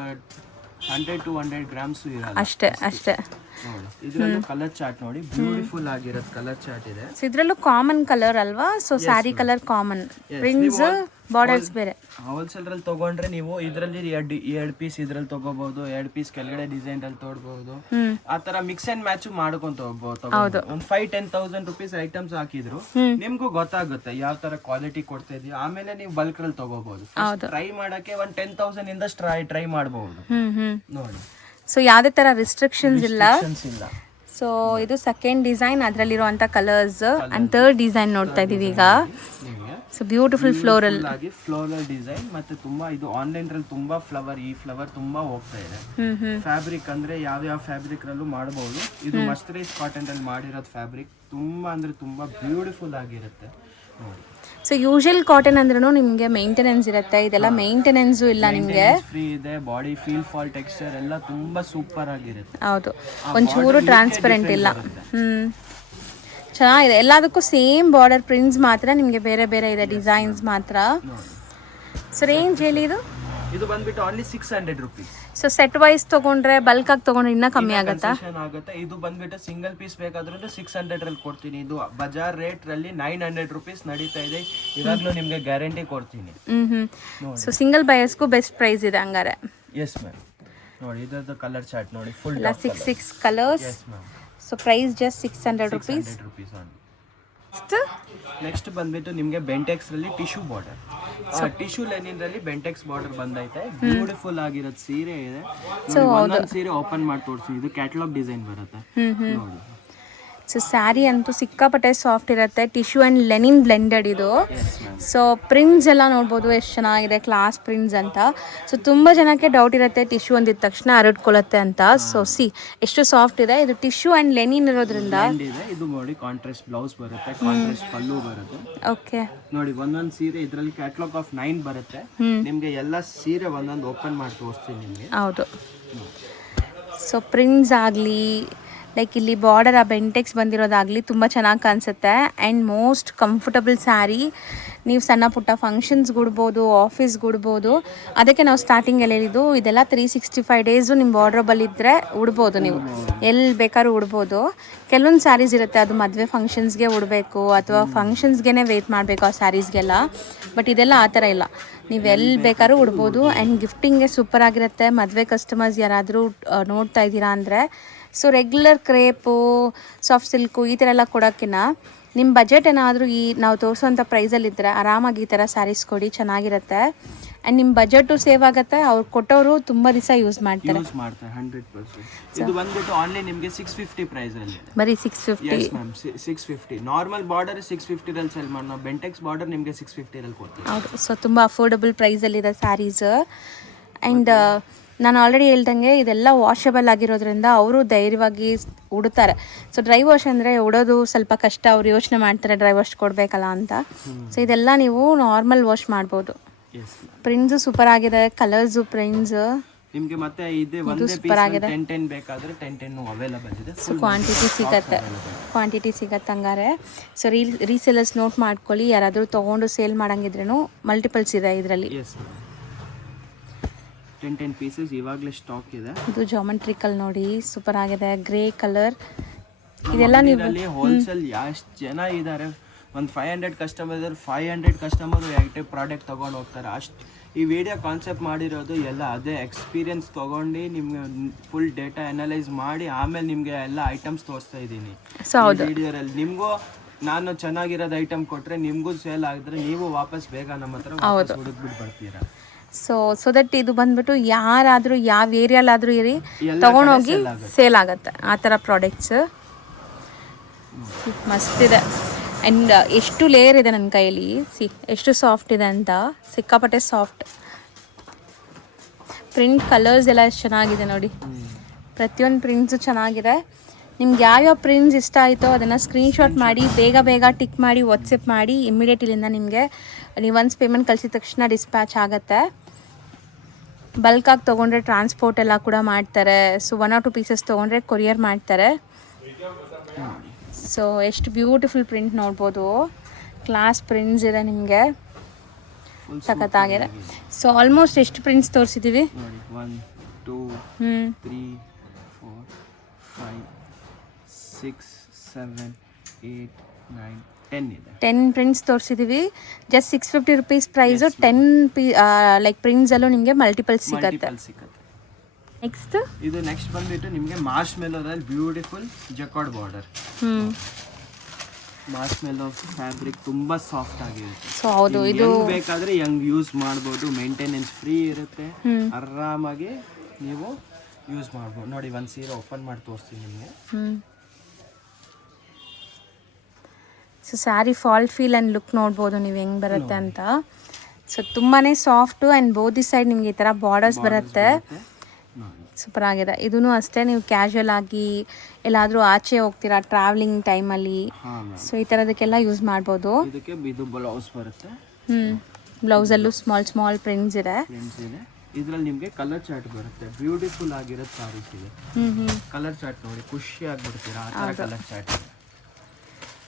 100 to 100 ಗ್ರಾಮ್ಸ್ ಇರಲ್ಲ, ಅಷ್ಟೇ. ನೋಡಿ ಇದ್ರಲ್ಲೂ ಕಲರ್ ಚಾರ್ಟ್ ನೋಡಿ ಬ್ಯೂಟಿಫುಲ್ ಆಗಿರೋದು ಕಲರ್ ಚಾರ್ಟ್ ಇದೆ. ಸೊ ಇದರಲ್ಲೂ ಕಾಮನ್ ಕಲರ್ ಅಲ್ವಾ, so sari colour common, prints borders ಬೇರೆ. ಹೋಲ್ಸೇಲ್ರಲ್ಲಿ ತಗೊಂಡ್ರೆ ನೀವು ಇದರಲ್ಲಿ ಎರಡು ಪೀಸ್ ಇದ್ರಲ್ಲಿ ತಗೋಬಹುದು, 2 ಪೀಸ್ ಕೆಳಗಡೆ ಡಿಸೈನ್ ಅಲ್ಲಿ ತೋಡ್ಬಹುದು. ಆ ತರ ಮಿಕ್ಸ್ ಅಂಡ್ ಮ್ಯಾಚ್ ಮಾಡ್ಕೊಂತ ಹೋಗ್ಬಹುದು. ಒಂದು 5-10,000 ರುಪೀಸ್ ಐಟಮ್ಸ್ ಹಾಕಿದ್ರು ನಿಮ್ಗೂ ಗೊತ್ತಾಗುತ್ತೆ ಯಾವ ತರ ಕ್ವಾಲಿಟಿ ಕೊಡ್ತಾ ಇದೀವಿ. ಆಮೇಲೆ ನೀವು ಬಲ್ಕ್ ಅಲ್ಲಿ ತಗೋಬಹುದು. ಟ್ರೈ ಮಾಡಕ್ಕೆ ಒಂದು 10,000 ಇಂದ ಟ್ರೈ ಮಾಡಬಹುದು ನೋಡಿ. ಸೊ ಯಾವುದೇ ತರ ರಿಸ್ಟ್ರಿಕ್ಷನ್ಸ್ ಇಲ್ಲ. ಸೊ ಇದು ಸೆಕೆಂಡ್ ಡಿಸೈನ್, ಅದರಲ್ಲಿರುವಂಥ ಕಲರ್ಸ್ ಅಂಡ್ ಥರ್ಡ್ ಡಿಸೈನ್ ನೋಡ್ತಾ ಇದೀವಿ ಈಗ. ಸೊ ಬ್ಯೂಟಿಫುಲ್ ಫ್ಲೋರಲ್ ಡಿಸೈನ್ ಮತ್ತೆ ತುಂಬಾ ಇದು ಆನ್ಲೈನ್ ರಲ್ಲಿ ತುಂಬಾ ಈ ಫ್ಲವರ್ ತುಂಬಾ ಹೋಗ್ತಾ ಇದೆ. ಫ್ಯಾಬ್ರಿಕ್ ಅಂದ್ರೆ ಯಾವ ಫ್ಯಾಬ್ರಿಕ್ ರಲ್ಲೂ ಮಾಡಬಹುದು. ಇದು ಮಸ್ಟರೈಸ್ ಕಾಟನ್ ಅಲ್ಲಿ ಮಾಡಿರೋದು ಫ್ಯಾಬ್ರಿಕ್ ತುಂಬಾ ಅಂದ್ರೆ ತುಂಬಾ ಬ್ಯೂಟಿಫುಲ್ ಆಗಿರುತ್ತೆ ನೋಡಿ. ಸೊ ಯೂಶುವಲ್ ಕಾಟನ್ ಅಂದ್ರೂ ನಿಮಗೆ ಮೇಂಟೆನೆನ್ಸ್ ಇರುತ್ತೆ, ಇದೆಲ್ಲ ಮೇಂಟೆನೆನ್ಸು ಇಲ್ಲ ನಿಮಗೆ. ಫ್ರೀ ಇದೆ, ಬಾಡಿ ಫೀಲ್ ಫಾಲ್ ಟೆಕ್ಸ್ಚರ್ ಎಲ್ಲ ತುಂಬಾ ಸೂಪರ್ ಆಗಿರುತ್ತೆ. ಹೌದು, ಒಂಚೂರು ಟ್ರಾನ್ಸ್ಪರೆಂಟ್ ಇಲ್ಲ. ಚೆನ್ನಾಗಿದೆ. ಎಲ್ಲದಕ್ಕೂ ಸೇಮ್ ಬಾರ್ಡರ್ ಪ್ರಿಂಟ್ಸ್ ಮಾತ್ರ ನಿಮಗೆ ಬೇರೆ ಬೇರೆ ಇದೆ, ಡಿಸೈನ್ಸ್ ಮಾತ್ರ. ಸೊ ರೇಂಜ್ ಹೇಳಿ ಇದು ಬಂದ್ಬಿಟ್ಟು only 600 rupees. So set wise ತಗೊಂಡ್ರೆ ಬಲ್ಕ್ ಆಗಿ ತಗೊಂಡ್ರೆ ಇನ್ನೂ ಕಮ್ಮಿ ಆಗುತ್ತಾ? ಇದು ಬಂದ್ಬಿಟ್ಟು ಸಿಂಗಲ್ ಪೀಸ್ ಬೇಕಾದ್ರೂ 600 ರಲ್ಲಿ ಕೊಡ್ತೀನಿ. ಇದು ಬಜಾರ್ ರೇಟ್ ರಲ್ಲಿ 900 ರುಪೀಸ್ ನಡೀತಾ ಇದೆ. ಇವಾಗ್ಲೂ ನಿಮ್ಗೆ ಗ್ಯಾರಂಟಿ ಕೊಡ್ತೀನಿ. ಸೊ ಸಿಂಗಲ್ ಬಯರ್ಸ್ಗೂ ಬೆಸ್ಟ್ ಪ್ರೈಸ್ ಇದೆ ಹಂಗಾರೆ. Yes ma'am. ನೋಡಿ ಇದರ ಕಲರ್ ಚಾರ್ಟ್ ನೋಡಿ, full 6 colours. So price just 600 rupees. Next ಬಂದ್ಬಿಟ್ಟು ನಿಮಗೆ ಬೆಂಟೆಕ್ಸ್ ರಲ್ಲಿ ಟಿಶ್ಯೂ ಬಾರ್ಡರ್, ಟಿಶ್ಯೂ ಲೆನಿನ್ ರಲ್ಲಿ ಬೆಂಟೆಕ್ಸ್ ಬಾರ್ಡರ್ ಬಂದೈತೆ. ಬ್ಯೂಟಿಫುಲ್ ಆಗಿರೋದು ಸೀರೆ ಇದೆ. ಒಂದೊಂದು ಸೀರೆ ಓಪನ್ ಮಾಡಿ ತೋರಿಸಿ. ಇದು ಕ್ಯಾಟಲಾಗ್ ಡಿಸೈನ್ ಬರುತ್ತೆ ನೋಡಿ. ಸೊ ಸ್ಯಾರಿ ಅಂತೂ ಸಿಕ್ಕಾಪಟ್ಟೆ ಸಾಫ್ಟ್ ಇರುತ್ತೆ, ಟಿಶ್ಯೂ ಆ್ಯಂಡ್ ಲೆನಿನ್ ಬ್ಲೆಂಡೆಡ್ ಇದು. ಸೊ ಪ್ರಿಂಟ್ಸ್ ಎಲ್ಲ ನೋಡ್ಬೋದು ಎಷ್ಟು ಚೆನ್ನಾಗಿದೆ, ಕ್ಲಾಸ್ ಪ್ರಿಂಟ್ಸ್ ಅಂತ. ಸೊ ತುಂಬ ಜನಕ್ಕೆ ಡೌಟ್ ಇರುತ್ತೆ ಟಿಶ್ಯೂ ಅಂದಿದ ತಕ್ಷಣ ಹರಡ್ಕೊಳ್ಳುತ್ತೆ ಅಂತ. ಸೊ ಎಷ್ಟು ಸಾಫ್ಟ್ ಇದೆ ಇದು. ಟಿಶ್ಯೂ ಆ್ಯಂಡ್ ಲೆನಿನ್ ಇರೋದ್ರಿಂದ ಇದು ನೋಡಿ ಕಾಂಟ್ರಾಸ್ಟ್ ಬ್ಲೌಸ್ ಬರುತ್ತೆ, ಕಾಂಟ್ರಾಸ್ಟ್ ಪಲ್ಲು ಬರುತ್ತೆ. ಓಕೆ ನೋಡಿ ಒಂದೊಂದು ಸೀರೆ ಇದರಲ್ಲಿ ಕ್ಯಾಟಲಾಗ್ ಆಫ್ 9 ಬರುತ್ತೆ. ನಿಮಗೆ ಎಲ್ಲ ಸೀರೆ ಒಂದೊಂದು ಓಪನ್ ಮಾಡಿ ತೋರಿಸ್ತೀನಿ ನಿಮಗೆ. ಹೌದು. ಸೊ ಪ್ರಿಂಟ್ಸ್ ಆಗಲಿ, ಲೈಕ್ ಇಲ್ಲಿ ಬಾರ್ಡರ್ ಆ ಬೆಂಟೆಕ್ಸ್ ಬಂದಿರೋದಾಗಲಿ ತುಂಬ ಚೆನ್ನಾಗಿ ಕಾಣಿಸುತ್ತೆ. And most comfortable sari. ನೀವು ಸಣ್ಣ ಪುಟ್ಟ ಫಂಕ್ಷನ್ಸ್ಗೆ ಉಡ್ಬೋದು, ಆಫೀಸ್ಗೆ ಉಡ್ಬೋದು. ಅದಕ್ಕೆ ನಾವು ಸ್ಟಾರ್ಟಿಂಗಲ್ಲಿ ಹೇಳಿದ್ದು ಇದೆಲ್ಲ 365 ಡೇಸು ನಿಮ್ಮ ವಾರ್ಡ್ರೋಬಲ್ಲಿ ಇದ್ದರೆ ಉಡ್ಬೋದು, ನೀವು ಎಲ್ಲಿ ಬೇಕಾದ್ರೂ ಉಡ್ಬೋದು. ಕೆಲವೊಂದು ಸ್ಯಾರೀಸ್ ಇರುತ್ತೆ ಅದು ಮದುವೆ ಫಂಕ್ಷನ್ಸ್ಗೆ ಉಡಬೇಕು ಅಥವಾ ಫಂಕ್ಷನ್ಸ್ಗೆ ವೆಯ್ಟ್ ಮಾಡಬೇಕು ಆ ಸ್ಯಾರೀಸ್ಗೆಲ್ಲ. ಬಟ್ ಇದೆಲ್ಲ ಆ ಥರ ಇಲ್ಲ, ನೀವು ಎಲ್ಲಿ ಬೇಕಾದ್ರೂ ಉಡ್ಬೋದು. ಆ್ಯಂಡ್ ಗಿಫ್ಟಿಂಗ್ಗೆ ಸೂಪರ್ ಆಗಿರುತ್ತೆ. ಮದುವೆ ಕಸ್ಟಮರ್ಸ್ ಯಾರಾದರೂ ನೋಡ್ತಾ ಇದ್ದೀರಾ ಅಂದರೆ, so regular crepe, soft silk ಈ ಥರ ಎಲ್ಲ ಕೊಡೋಕ್ಕಿಂತ ನಿಮ್ಮ ಬಜೆಟ್ ಏನಾದರೂ ಈ ನಾವು ತೋರಿಸೋಂಥ ಪ್ರೈಸಲ್ಲಿದ್ದರೆ ಆರಾಮಾಗಿ ಈ ಥರ ಸ್ಯಾರೀಸ್ ಕೊಡಿ, ಚೆನ್ನಾಗಿರುತ್ತೆ. ಆ್ಯಂಡ್ ನಿಮ್ಮ ಬಜೆಟು ಸೇವ್ ಆಗುತ್ತೆ. ಅವ್ರು ಕೊಟ್ಟವರು ತುಂಬ ದಿವಸ ಯೂಸ್ ಮಾಡ್ತಾರೆ 100%. ಇದು ಬಂದ್ಬಿಟ್ಟು ಆನ್ಲೈನ್ ನಿಮಗೆ 650 ಪ್ರೈಸ್ ಅಲ್ಲಿ ಬರೀ 650. Yes ma'am, 650. ನಾರ್ಮಲ್ ಬಾರ್ಡರ್ 650 ರಲ್ಲಿ ಸೆಲ್ ಮಾಡಿ, ನಾವು ಬೆಂಟೆಕ್ಸ್ ಬಾರ್ಡರ್ ನಿಮಗೆ 650 ರಲ್ಲಿ ಕೊಡ್ತೀವಿ. ಹೌದು. ಸೊ ತುಂಬ ಅಫೋರ್ಡಬಲ್ ಪ್ರೈಸಲ್ಲಿದೆ ಸ್ಯಾರೀಸ್. ಆ್ಯಂಡ್ ನಾನು ಆಲ್ರೆಡಿ ಹೇಳ್ದಂಗೆ ಇದೆಲ್ಲ ವಾಷಬಲ್ ಆಗಿರೋದ್ರಿಂದ ಅವರು ಧೈರ್ಯವಾಗಿ ಉಡ್ತಾರೆ. ಸೊ ಡ್ರೈ ವಾಶ್ ಅಂದರೆ ಉಡೋದು ಸ್ವಲ್ಪ ಕಷ್ಟ, ಅವ್ರು ಯೋಚನೆ ಮಾಡ್ತಾರೆ ಡ್ರೈ ವಾಶ್ ಕೊಡಬೇಕಲ್ಲ ಅಂತ. ಸೊ ಇದೆಲ್ಲ ನೀವು ನಾರ್ಮಲ್ ವಾಶ್ ಮಾಡ್ಬೋದು. ಪ್ರಿಂಟ್ಸು ಸೂಪರ್ ಆಗಿದೆ, ಕಲರ್ಸು ಪ್ರಿಂಟ್ಸ್ ನಿಮಗೆ ಮತ್ತೆ ಇದೆ ಒಂದೇ ಪೀಸ್ 10 ಬೇಕಾದ್ರೆ 10 ಅವೈಲೇಬಲ್ ಇದೆ. ಸೊ ಕ್ವಾಂಟಿಟಿ ಸಿಗತ್ತೆ ಹಂಗಾರೆ. ಸೊ ರೀಸೇಲರ್ಸ್ ನೋಟ್ ಮಾಡ್ಕೊಳ್ಳಿ, ಯಾರಾದರೂ ತೊಗೊಂಡು ಸೇಲ್ ಮಾಡಂಗಿದ್ರೂ ಮಲ್ಟಿಪಲ್ಸ್ ಇದೆ ಇದರಲ್ಲಿ. 10 ಪೀಸಸ್ ಇವಾಗಲೇ ಸ್ಟಾಕ್ ಇದೆ. ಇದು ಜಾಮೆಟ್ರಿಕಲ್ ನೋಡಿ, ಸೂಪರ್ ಆಗಿದೆ, ಗ್ರೇ ಕಲರ್. ಇದೆಲ್ಲ ನೀವು ಹೋಲ್ಸೇಲ್ ಎಷ್ಟು ಜನ ಇದ್ದಾರೆ, ಒಂದು 500 ಕಸ್ಟಮರ್ ಇದ್ದಾರೆ. 500 ಕಸ್ಟಮರ್ ಆಕ್ಟಿವ್ ಪ್ರಾಡಕ್ಟ್ ತೊಗೊಂಡು ಹೋಗ್ತಾರೆ. ಅಷ್ಟು ಈ ವಿಡಿಯೋ ಕಾನ್ಸೆಪ್ಟ್ ಮಾಡಿರೋದು ಎಲ್ಲ ಅದೇ ಎಕ್ಸ್ಪೀರಿಯನ್ಸ್ ತೊಗೊಂಡು ನಿಮ್ಗೆ ಫುಲ್ ಡೇಟಾ ಅನಲೈಸ್ ಮಾಡಿ ಆಮೇಲೆ ನಿಮಗೆ ಎಲ್ಲ ಐಟಮ್ಸ್ ತೋರಿಸ್ತಾ ಇದ್ದೀನಿ ವಿಡಿಯೋರಲ್ಲಿ. ನಿಮಗೂ ನಾನು ಚೆನ್ನಾಗಿರೋದು ಐಟಮ್ ಕೊಟ್ಟರೆ ನಿಮಗೂ ಸೇಲ್ ಆಗಿದ್ರೆ ನೀವು ವಾಪಸ್ ಬೇಗ ನಮ್ಮ ಹತ್ರ ಹುಡುಕ್ಬಿಟ್ಟು ಬರ್ತೀರಾ. ಸೊ ದಟ್ ಇದು ಬಂದ್ಬಿಟ್ಟು ಯಾರಾದರೂ ಯಾವ ಏರಿಯಾಲಾದರೂ ಇರಿ ತೊಗೊಂಡೋಗಿ ಸೇಲ್ ಆಗುತ್ತೆ ಆ ಥರ ಪ್ರಾಡಕ್ಟ್ಸ್. ಮಸ್ತಿದೆ. ಆ್ಯಂಡ್ ಎಷ್ಟು ಲೇಯರ್ ಇದೆ ನನ್ನ ಕೈಯಲ್ಲಿ, ಎಷ್ಟು ಸಾಫ್ಟ್ ಇದೆ ಅಂತ, ಸಿಕ್ಕಾಪಟ್ಟೆ ಸಾಫ್ಟ್. ಪ್ರಿಂಟ್ ಕಲರ್ಸ್ ಎಲ್ಲ ಎಷ್ಟು ಚೆನ್ನಾಗಿದೆ ನೋಡಿ, ಪ್ರತಿಯೊಂದು ಪ್ರಿಂಟ್ಸು ಚೆನ್ನಾಗಿದೆ. ನಿಮ್ಗೆ ಯಾವ್ಯಾವ ಪ್ರಿಂಟ್ಸ್ ಇಷ್ಟ ಆಯಿತೋ ಅದನ್ನು ಸ್ಕ್ರೀನ್ಶಾಟ್ ಮಾಡಿ ಬೇಗ ಟಿಕ್ ಮಾಡಿ ವಾಟ್ಸಪ್ ಮಾಡಿ. ಇಮ್ಮಿಡಿಯೇಟ್ ಇಲ್ಲಿಂದ ನಿಮಗೆ ನೀವು ಒನ್ಸ್ ಪೇಮೆಂಟ್ ಕಳಿಸಿದ ತಕ್ಷಣ ಡಿಸ್ಪ್ಯಾಚ್ ಆಗುತ್ತೆ. ಬಲ್ಕಾಗಿ ತೊಗೊಂಡ್ರೆ ಟ್ರಾನ್ಸ್ಪೋರ್ಟ್ ಎಲ್ಲ ಕೂಡ ಮಾಡ್ತಾರೆ. ಸೊ 1 or 2 ಪೀಸಸ್ ತೊಗೊಂಡ್ರೆ ಕೊರಿಯರ್ ಮಾಡ್ತಾರೆ. ಸೊ ಎಷ್ಟು ಬ್ಯೂಟಿಫುಲ್ ಪ್ರಿಂಟ್ ನೋಡ್ಬೋದು, ಕ್ಲಾಸ್ ಪ್ರಿಂಟ್ಸ್ ಇದೆ ನಿಮಗೆ, ಸಖತ್ತಾಗಿದೆ. ಸೊ ಆಲ್ಮೋಸ್ಟ್ ಎಷ್ಟು ಪ್ರಿಂಟ್ಸ್ ತೋರಿಸಿದ್ದೀವಿ? 1 2 3 4 5 6 7 8 9 10 ಇದೆ. 10 ಪ್ರಿಂಟ್ಸ್ ತೋರಿಸಿದ್ದೀವಿ. Just 650 rupees price. 10 ಲೈಕ್ ಪ್ರಿಂಟ್ಸಲ್ಲೂ ನಿಮಗೆ ಮಲ್ಟಿಪಲ್ಸ್ ಸಿಗುತ್ತೆ. ನೆಕ್ಸ್ಟ್ ಇದು ನೆಕ್ಸ್ಟ್ ಬಂದ್ಬಿಟ್ಟು ನಿಮಗೆ ಮಾರ್ಶ್ ಮೆಲೋದಲ್ಲಿ beautiful jacquard border. Marshmallow fabric ತುಂಬಾ ಸಾಫ್ಟ್ ಆಗಿರುತ್ತೆ. ಸೊ ಹೌದು, ಇದು ಬೇಕಾದ್ರೆ ಯಂಗ್ ಯೂಸ್ ಮಾಡ್ಬೋದು, ಮೇಂಟೆನೆನ್ಸ್ ಫ್ರೀ ಇರುತ್ತೆ, ಆರಾಮಾಗಿ ನೀವು ಯೂಸ್ ಮಾಡ್ಬೋದು. ನೋಡಿ ಒಂದು ಸೀರೆ ಓಪನ್ ಮಾಡಿ ತೋರಿಸ್ತೀನಿ ನಿಮಗೆ. So sari fall feel and look ನೋಡ್ಬೋದು ನೀವು ಹೆಂಗೆ ಬರುತ್ತೆ ಅಂತ. ಸೊ ತುಂಬಾ ಸಾಫ್ಟು ಆ್ಯಂಡ್ ಬೋದಿ ಸೈಡ್ ನಿಮಗೆ ಈ ಥರ ಬಾರ್ಡರ್ಸ್ ಬರುತ್ತೆ. ಸೂಪರ್ ಆಗಿದೆ. ಇದೂ ಅಷ್ಟೇ, ನೀವು ಕ್ಯಾಶುವಲ್ ಆಗಿ ಎಲ್ಲಾದರೂ ಆಚೆ ಹೋಗ್ತೀರಾ ಟ್ರಾವೆಲಿಂಗ್ ಟೈಮಲ್ಲಿ, ಸೊ ಈ ಥರದಕ್ಕೆಲ್ಲ ಯೂಸ್ ಮಾಡ್ಬೋದು. ಇದಕ್ಕೆ ಇದು ಬ್ಲೌಸ್ ಬರುತ್ತೆ. ಬ್ಲೌಸಲ್ಲೂ ಸ್ಮಾಲ್ ಸ್ಮಾಲ್ ಪ್ರಿಂಟ್ಸ್ ಇದೆ. ಇದರಲ್ಲಿ ನಿಮಗೆ ಕಲರ್ ಚಾರ್ಟ್ ಬರುತ್ತೆ. ಬ್ಯೂಟಿಫುಲ್ ಆಗಿರೋ ಸಾರೀಸ್ ಇದೆ. ಕಲರ್ ಚಾರ್ಟ್ ನೋಡಿ ಖುಷಿ ಆಗ್ಬಿಡ್ತೀರಾ ಆ ಥರ ಕಲರ್ ಚಾರ್ಟ್.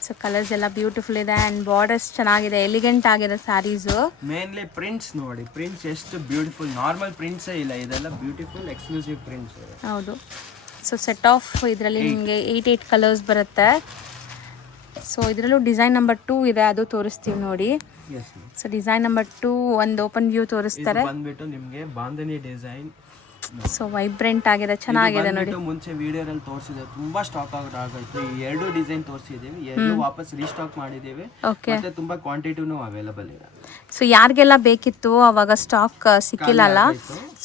ಸೊ ಕಲರ್ಸ್ ಎಲ್ಲ ಬ್ಯೂಟಿಫುಲ್ ಇದೆ ಆ್ಯಂಡ್ ಬಾರ್ಡರ್ಸ್ ಚೆನ್ನಾಗಿದೆ, ಎಲಿಗೆಂಟ್ ಆಗಿದೆ ಸ್ಯಾರೀಸು. ಮೇನ್ಲಿ ಪ್ರಿಂಟ್ಸ್ ನೋಡಿ, ಪ್ರಿಂಟ್ಸ್ ಎಷ್ಟು ಬ್ಯೂಟಿಫುಲ್. ನಾರ್ಮಲ್ ಪ್ರಿಂಟ್ಸೇ ಇಲ್ಲ, ಇದೆಲ್ಲ ಬ್ಯೂಟಿಫುಲ್ ಎಕ್ಸ್ಕ್ಲೂಸಿವ್ ಪ್ರಿಂಟ್ಸ್. ಹೌದು. ಸೊ ಸೆಟ್ ಆಫ್ ಇದರಲ್ಲಿ ನಿಮಗೆ 8 ಕಲರ್ಸ್ ಬರುತ್ತೆ. ಸೊ ಇದರಲ್ಲೂ ಡಿಸೈನ್ ನಂಬರ್ 2 ಇದೆ, ಅದು ತೋರಿಸ್ತೀವಿ ನೋಡಿ. ಸೊ ಡಿಸೈನ್ ನಂಬರ್ 2 ಒಂದು ಓಪನ್ ವ್ಯೂ ತೋರಿಸ್ತಾರೆ. ಬಂದ್ಬಿಟ್ಟು ನಿಮಗೆ ಬಾಂಧನಿ ಡಿಸೈನ್. ಸೊ ವೈಬ್ರೆಂಟ್ ಆಗಿದೆ, ಚೆನ್ನಾಗಿದೆ ನೋಡಿ. ಮುಂಚೆ ವಿಡಿಯೋದಲ್ಲಿ ತೋರಿಸಿದೆ, ತುಂಬಾ ಸ್ಟಾಕ್ ಔಟ್ ಆಗೋಯ್ತು. ಈ 2 ಡಿಸೈನ್ ತೋರಿಸಿದ್ದೀವಿ, 2 ವಾಪಸ್ ರೀಸ್ಟಾಕ್ ಮಾಡಿದ್ದೀವಿ. ಮತ್ತೆ ತುಂಬಾ ಕ್ವಾಂಟಿಟಿನೂ ಅವೈಲೇಬಲ್ ಇದೆ. ಸೊ ಯಾರಿಗೆಲ್ಲ ಬೇಕಿತ್ತು ಅವಾಗ ಸ್ಟಾಕ್ ಸಿಕ್ಕಿಲ್ಲಲ್ಲ,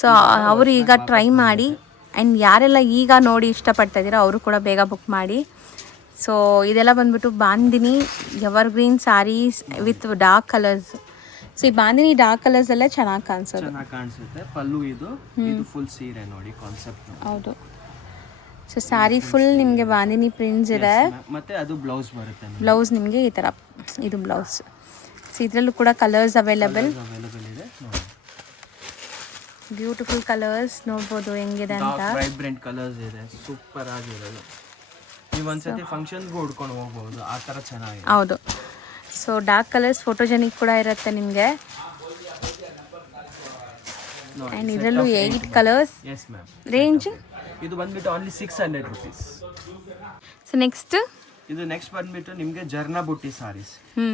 ಸೊ ಅವರು ಈಗ ಟ್ರೈ ಮಾಡಿ. ಆ್ಯಂಡ್ ಯಾರೆಲ್ಲ ಈಗ ನೋಡಿ ಇಷ್ಟಪಡ್ತಾ ಇದ್ದೀರೋ ಅವರು ಕೂಡ ಬೇಗ ಬುಕ್ ಮಾಡಿ. ಸೊ ಇದೆಲ್ಲ ಬಂದ್ಬಿಟ್ಟು bandhani evergreen saris with dark colours. So ಈ ಬಾಂದಿನಿ ಡಾರ್ಕ್ ಕಲರ್ಸ್ ಅಲ್ಲೇ ಚೆನ್ನಾಗಿ ಕಾಣಿಸುತ್ತೆ. ಪಲ್ಲು ಇದು ಫುಲ್ ಸೀರೆ ನೋಡಿ ಕಾನ್ಸೆಪ್ಟ್. ಹೌದು. ಸೊ ಸ್ಯಾರಿ ಫುಲ್ ನಿಮಗೆ ಬಾಂದಿನಿ ಪ್ರಿಂಟ್ಸ್ ಇದೆ. ಮತ್ತೆ ಅದು ಬ್ಲೌಸ್ ಬರುತ್ತೆ. ಬ್ಲೌಸ್ ನಿಮಗೆ ಈ ಥರ, ಇದು ಬ್ಲೌಸ್. ಸೊ ಇದರಲ್ಲೂ ಕೂಡ ಕಲರ್ಸ್ ಅವೈಲೇಬಲ್ ಇದೆ ನೋಡಿ. ಬ್ಯೂಟಿಫುಲ್ ಕಲರ್ಸ್ ನೋಡ್ಬೋದು ಹೆಂಗಿದೆ ಅಂತ. ವೈಬ್ರೆಂಟ್ ಕಲರ್ಸ್ ಇದೆ, ಸೂಪರ್ ಆಗಿರೋದು. ನೀವು ಒಂದ್ಸತಿ ಫಂಕ್ಷನ್ಸ್ಗೆ ಉಡ್ಕೊಂಡು ಹೋಗ್ಬೋದು, ಆ ಥರ ಚೆನ್ನಾಗಿದೆ. ಹೌದು. ಸೊ ಡಾರ್ಕ್ ಕಲರ್ಸ್ ಫೋಟೋಜೆನಿಕ್ ಕೂಡ ಇರುತ್ತೆ ನಿಮಗೆ. ಆ್ಯಂಡ್ ಇದರಲ್ಲೂ 8 ಕಲರ್ಸ್. ರೇಂಜ್ ಇದು ಬಂದ್ಬಿಟ್ಟು ಓನ್ಲಿ 600 ರುಪೀಸ್. ಸೊ ನೆಕ್ಸ್ಟ್ ಬಂದ್ಬಿಟ್ಟು ನಿಮಗೆ ಜರ್ನಾ ಬುಟ್ಟಿ ಸಾರೀಸ್.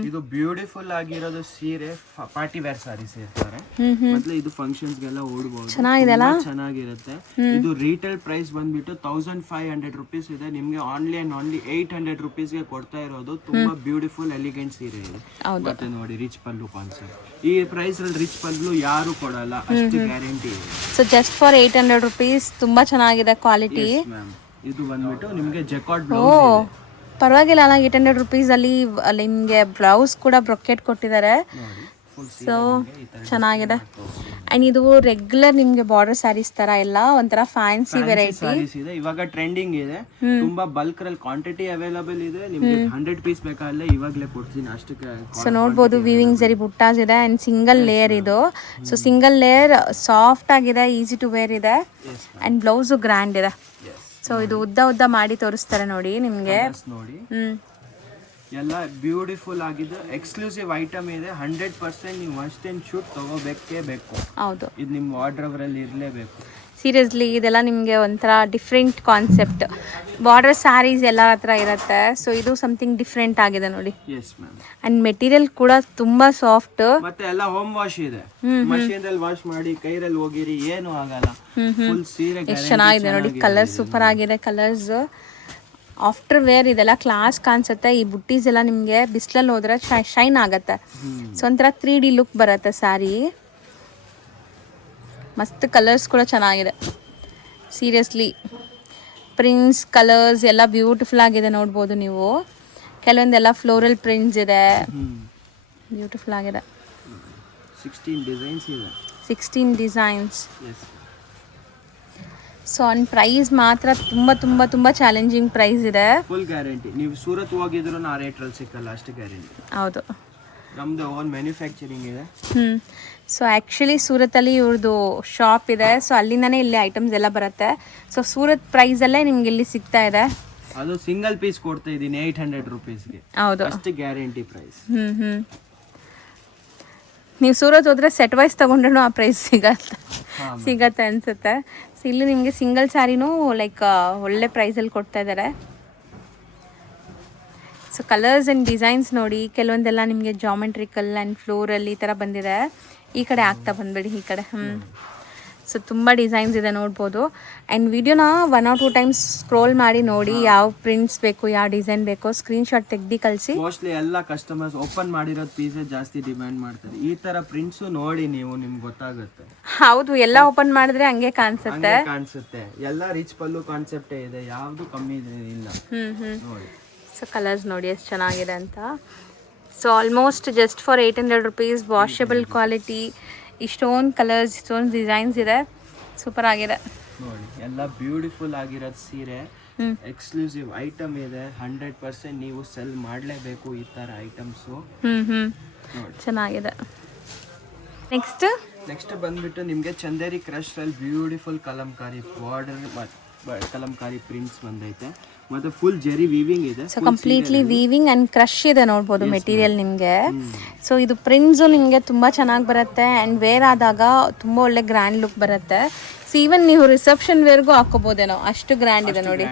ಇದು ಬ್ಯೂಟಿಫುಲ್ ಆಗಿರೋದು ಸೀರೆ, ಪಾರ್ಟಿ ವೇರ್ ಸಾರೀಸ್ ಇರ್ತಾರೆ. ಮತ್ತೆ ಇದು ಫಂಕ್ಷನ್ಸ್ ಗೆಲ್ಲ ಓಡಬಹುದು, ಚೆನ್ನಾಗಿರುತ್ತೆ. ಇದು ರೀಟೇಲ್ ಪ್ರೈಸ್ ಬಂದ್ಬಿಟ್ಟು 1500 ರುಪೀಸ್ ಇದೆ. ನಿಮ್ಗೆ ಆನ್ಲಿ ಅಂಡ್ ಓನ್ಲಿ 800 ರುಪೀಸ್ಗೆ ಕೊಡ್ತಾ ಇರೋದು. ತುಂಬಾ ಬ್ಯೂಟಿಫುಲ್ ಎಲಿಗೆಂಟ್ ಸೀರೆ ಇದೆ. ಮತ್ತೆ ನೋಡಿ ರಿಚ್ ಪಲ್ಲು ಕಾನ್ಸೆಪ್ಟ್. ಈ ಪ್ರೈಸ್ ಅಲ್ಲಿ ರಿಚ್ ಪಲ್ಲು ಯಾರು ಕೊಡಲ್ಲ, ಅಷ್ಟು ಗ್ಯಾರಂಟಿ ಇದೆ. ಸೊ ಜಸ್ಟ್ ಫಾರ್ 800 ರುಪೀಸ್ ತುಂಬಾ ಚೆನ್ನಾಗಿದೆ ಕ್ವಾಲಿಟಿ. ಇದು ಬಂದ್ಬಿಟ್ಟು ನಿಮ್ಗೆ ಜಕಾರ್ಡ್ ಬ್ಲೌಸ್. ಪರವಾಗಿಲ್ಲ ಅಲ್ಲ, 800 ರುಪೀಸಲ್ಲಿ ನಿಮಗೆ ಬ್ಲೌಸ್ ಕೂಡ ಬ್ರೊಕೆಟ್ ಕೊಟ್ಟಿದ್ದಾರೆ. ಸೊ ಚೆನ್ನಾಗಿದೆ. ಆ್ಯಂಡ್ ಇದು ರೆಗ್ಯುಲರ್ ನಿಮಗೆ ಬಾರ್ಡರ್ ಸ್ಯಾರೀಸ್ ಥರ ಎಲ್ಲ ಒಂಥರ ಫ್ಯಾನ್ಸಿ ವೆರೈಟಿ ಇದೆ. ಇವಾಗ ಟ್ರೆಂಡಿಂಗ್ ಇದೆ, ತುಂಬಾ ಬಲ್ಕ್ ರಲ್ಲಿ ಕ್ವಾಂಟಿಟಿ ಅವೈಲೇಬಲ್ ಇದೆ. ನಿಮಗೆ 100 ಪೀಸ್ ಬೇಕಾದ್ರೆ ಇವಾಗಲೇ ಕೊಡ್ತೀನಿ ಅಷ್ಟಕ್ಕೆ. ಸೊ ನೋಡ್ಬೋದು ವೀವಿಂಗ್ ಜರಿ ಬುಟ್ಟಾಸ್ ಇದೆ ಆ್ಯಂಡ್ ಸಿಂಗಲ್ ಲೇಯರ್ ಇದು. ಸೊ ಸಿಂಗಲ್ ಲೇಯರ್ ಸಾಫ್ಟ್ ಆಗಿದೆ, ಈಸಿ ಟು ವೇರ್ ಇದೆ ಆ್ಯಂಡ್ ಬ್ಲೌಸು ಗ್ರ್ಯಾಂಡ್ ಇದೆ. ಸೊ ಇದು ಉದ್ದ ಮಾಡಿ ತೋರಿಸ್ತಾರೆ ನೋಡಿ ನಿಮಗೆ. ನೋಡಿ ಎಲ್ಲ ಬ್ಯೂಟಿಫುಲ್ ಆಗಿದೆ, ಎಕ್ಸ್ಕ್ಲೂಸಿವ್ ಐಟಮ್ ಇದೆ. 100% ನೀವು ಮಸ್ಟ್ ಅಂಡ್ ಶೂಟ್ ತಗೋಬೇಕೇ ಬೇಕು. ಹೌದು, ಇದು ನಿಮ್ಮ ವಾರ್ಡ್ರೋಬ್ ಅಲ್ಲಿ ಇರಲೇಬೇಕು. ಸೀರಿಯಸ್ಲಿ ಇದೆಲ್ಲ ನಿಮಗೆ ಒಂಥರ ಡಿಫ್ರೆಂಟ್ ಕಾನ್ಸೆಪ್ಟ್. ಬಾರ್ಡರ್ ಸ್ಯಾರೀಸ್ ಎಲ್ಲ ಹತ್ರ ಇರುತ್ತೆ. ಸೊ ಇದು ಸಮಥಿಂಗ್ ಡಿಫ್ರೆಂಟ್ ಆಗಿದೆ ನೋಡಿ. ಅಂಡ್ ಮೆಟೀರಿಯಲ್ ಕೂಡ ತುಂಬಾ ಸಾಫ್ಟ್. ಮತ್ತೆ ಎಲ್ಲ ಹೋಮ್ ವಾಶ್ ಇದೆ, ಮಷೀನ್ ಅಲ್ಲಿ ವಾಶ್ ಮಾಡಿ ಕೈರಲ್ಲಿ ಹೋಗಿರಿ ಏನು ಆಗಲ್ಲ. ಫುಲ್ ಸೀರೆ ಎಷ್ಟು ಚೆನ್ನಾಗಿದೆ ನೋಡಿ. ಕಲರ್ ಸೂಪರ್ ಆಗಿದೆ. ಕಲರ್ಸ್ ಆಫ್ಟರ್ ವೇರ್ ಇದೆಲ್ಲ ಕ್ಲಾಸ್ ಕಾಣಿಸುತ್ತೆ. ಈ ಬುಟ್ಟೀಸ್ ಎಲ್ಲ ನಿಮಗೆ ಬಿಸಿಲಲ್ಲಿ ಹೋದ್ರೆ ಶೈನ್ ಆಗುತ್ತೆ. ಸೊ ಒಂಥರ 3D ಲುಕ್ ಬರುತ್ತೆ ಸ್ಯಾರಿ. ಮಸ್ತ್ ಕಲರ್ಸ್ ಕೂಡ ಚೆನ್ನಾಗಿದೆ. ಸೀರಿಯಸ್ಲಿ ಪ್ರಿಂಟ್ಸ್ ಕಲರ್ಸ್ ಎಲ್ಲ ಬ್ಯೂಟಿಫುಲ್ ಆಗಿದೆ ನೋಡ್ಬೋದು ನೀವು. ಕೆಲವೊಂದೆಲ್ಲ ಫ್ಲೋರಲ್ ಪ್ರಿಂಟ್ಸ್ ಇದೆ, ಬ್ಯೂಟಿಫುಲ್ ಆಗಿದೆ. 16 ಡಿಸೈನ್ಸ್. ಸೊ ಆನ್ ಪ್ರೈಸ್ ಮಾತ್ರ ತುಂಬಾ ಚಾಲೆಂಜಿಂಗ್ ಪ್ರೈಸ್ ಇದೆ. Full guarantee. ನೀವು ಸೂರತ್ ಹೋಗಿದ್ರು ಆ ರೇಟ್ ಅಲ್ಲಿ ಸಿಕ್ಕಲ್ಲ, ಅಷ್ಟು ಗ್ಯಾರಂಟಿ. ಹೌದು, ನಮ್ದು ಓನ್ ಮ್ಯಾನುಫ್ಯಾಕ್ಚರಿಂಗ್ ಇದೆ. ಸೊ ಆ್ಯಕ್ಚುಲಿ ಸೂರತ್ತಲ್ಲಿ ಇವ್ರದ್ದು ಶಾಪ್ ಇದೆ. ಸೊ ಅಲ್ಲಿಂದನೇ ಇಲ್ಲಿ ಐಟಮ್ಸ್ ಎಲ್ಲ ಬರುತ್ತೆ. ಸೊ ಸೂರತ್ ಪ್ರೈಸಲ್ಲೇ ನಿಮ್ಗೆ ಇಲ್ಲಿ ಸಿಗ್ತಾ ಇದೆ. ಅದು ಸಿಂಗಲ್ ಪೀಸ್ ಕೊಡ್ತಾ ಇದ್ದೀನಿ 800 ರುಪೀಸ್ಗೆ. ಹೌದು, ಅಷ್ಟು ಗ್ಯಾರಂಟಿ ಪ್ರೈಸ್. ನೀವು ಸೂರತ್ ಹೋದ್ರೆ ಸೆಟ್ ವೈಸ್ ತೊಗೊಂಡ್ರೂ ಆ ಪ್ರೈಸ್ ಸಿಗತ್ತೆ ಅನಿಸುತ್ತೆ. ಸೊ ಇಲ್ಲಿ ನಿಮಗೆ ಸಿಂಗಲ್ ಸ್ಯಾರಿನೂ ಲೈಕ್ ಒಳ್ಳೆ ಪ್ರೈಸಲ್ಲಿ ಕೊಡ್ತಾ ಇದ್ದಾರೆ. ಸೊ ಕಲರ್ಸ್ ಆ್ಯಂಡ್ ಡಿಸೈನ್ಸ್ ನೋಡಿ, ಕೆಲವೊಂದೆಲ್ಲ ನಿಮಗೆ ಜಾಮೆಟ್ರಿಕಲ್ ಆ್ಯಂಡ್ ಫ್ಲೋರಲ್ಲಿ ಈ ಥರ ಬಂದಿದೆ. ಈ ಕಡೆ ಆಗ್ತಾ ಬಂದ್ಬಿಡಿ, ಈ ಕಡೆ. ಸೊ ತುಂಬ ಡಿಸೈನ್ಸ್ ಇದೆ ನೋಡ್ಬೋದು. ಆ್ಯಂಡ್ ವಿಡಿಯೋನ 1 or 2 ಟೈಮ್ಸ್ ಸ್ಕ್ರೋಲ್ ಮಾಡಿ ನೋಡಿ, ಯಾವ ಪ್ರಿಂಟ್ಸ್ ಬೇಕು, ಯಾವ ಡಿಸೈನ್ ಬೇಕೋ ಸ್ಕ್ರೀನ್ಶಾಟ್ ತೆಗ್ದು ಕಳಿಸಿ. ಮೋಸ್ಟ್ಲಿ ಎಲ್ಲ ಕಸ್ಟಮರ್ಸ್ ಓಪನ್ ಮಾಡಿರೋದು ಪೀಸೇ ಜಾಸ್ತಿ ಡಿಮ್ಯಾಂಡ್ ಮಾಡ್ತಾರೆ. ಈ ತರ ಪ್ರಿಂಟ್ಸು ನೋಡಿ ನೀವು, ನಿಮ್ಗೆ ಗೊತ್ತಾಗುತ್ತೆ. ಹೌದು, ಎಲ್ಲ ಓಪನ್ ಮಾಡಿದ್ರೆ ಹಂಗೆ ಕಾಣಿಸುತ್ತೆ. ಎಲ್ಲ ರಿಚ್ ಪಲ್ಲು ಕಾನ್ಸೆಪ್ಟೇ ಇದೆ, ಯಾವುದು ಕಮ್ಮಿ ಇಲ್ಲ. ನೋಡಿ. ಸೊ ಕಲರ್ಸ್ ನೋಡಿ ಎಷ್ಟು ಚೆನ್ನಾಗಿದೆ ಅಂತ. So almost just for 800 rupees, washable quality, ಇಷ್ಟೊಂದು ಕಲರ್ಸ್, ಇಷ್ಟೊಂದು ಡಿಸೈನ್ಸ್ ಇದೆ. ಸೂಪರ್ ಆಗಿದೆ ನೋಡಿ. ಎಲ್ಲ ಬ್ಯೂಟಿಫುಲ್ ಆಗಿರೋದು ಸೀರೆ, ಎಕ್ಸ್ಕ್ಲೂಸಿವ್ ಐಟಮ್ ಇದೆ. 100% ನೀವು ಸೆಲ್ ಮಾಡಲೇಬೇಕು ಈ ಥರ ಐಟಮ್ಸು. ಚೆನ್ನಾಗಿದೆ. ನೆಕ್ಸ್ಟ್ ಬಂದ್ಬಿಟ್ಟು ನಿಮಗೆ ಚಂದೇರಿ ಕ್ರಶ್ ಅಲ್ಲಿ beautiful Kalamkari border, Kalamkari prints ಬಂದೈತೆ. ಮತ್ತೆ ಫುಲ್ ಜೆರಿ ವೀವಿಂಗ್ ಇದೆ. So completely weaving and crush ಇದೆ ನೋಡ್ಬೋದು ಮೆಟೀರಿಯಲ್ ನಿಮಗೆ. ಸೊ ಇದು ಪ್ರಿಂಟ್ಸು ನಿಮಗೆ ತುಂಬ ಚೆನ್ನಾಗಿ ಬರುತ್ತೆ ಆ್ಯಂಡ್ ವೇರ್ ಆದಾಗ ತುಂಬ ಒಳ್ಳೆ ಗ್ರ್ಯಾಂಡ್ ಲುಕ್ ಬರುತ್ತೆ. ಸೊ ಈವನ್ ನೀವು ರಿಸೆಪ್ಷನ್ ವೇರ್ಗೂ ಹಾಕೋಬೋದೇನೋ, ಅಷ್ಟು ಗ್ರ್ಯಾಂಡ್ ಇದೆ ನೋಡಿ.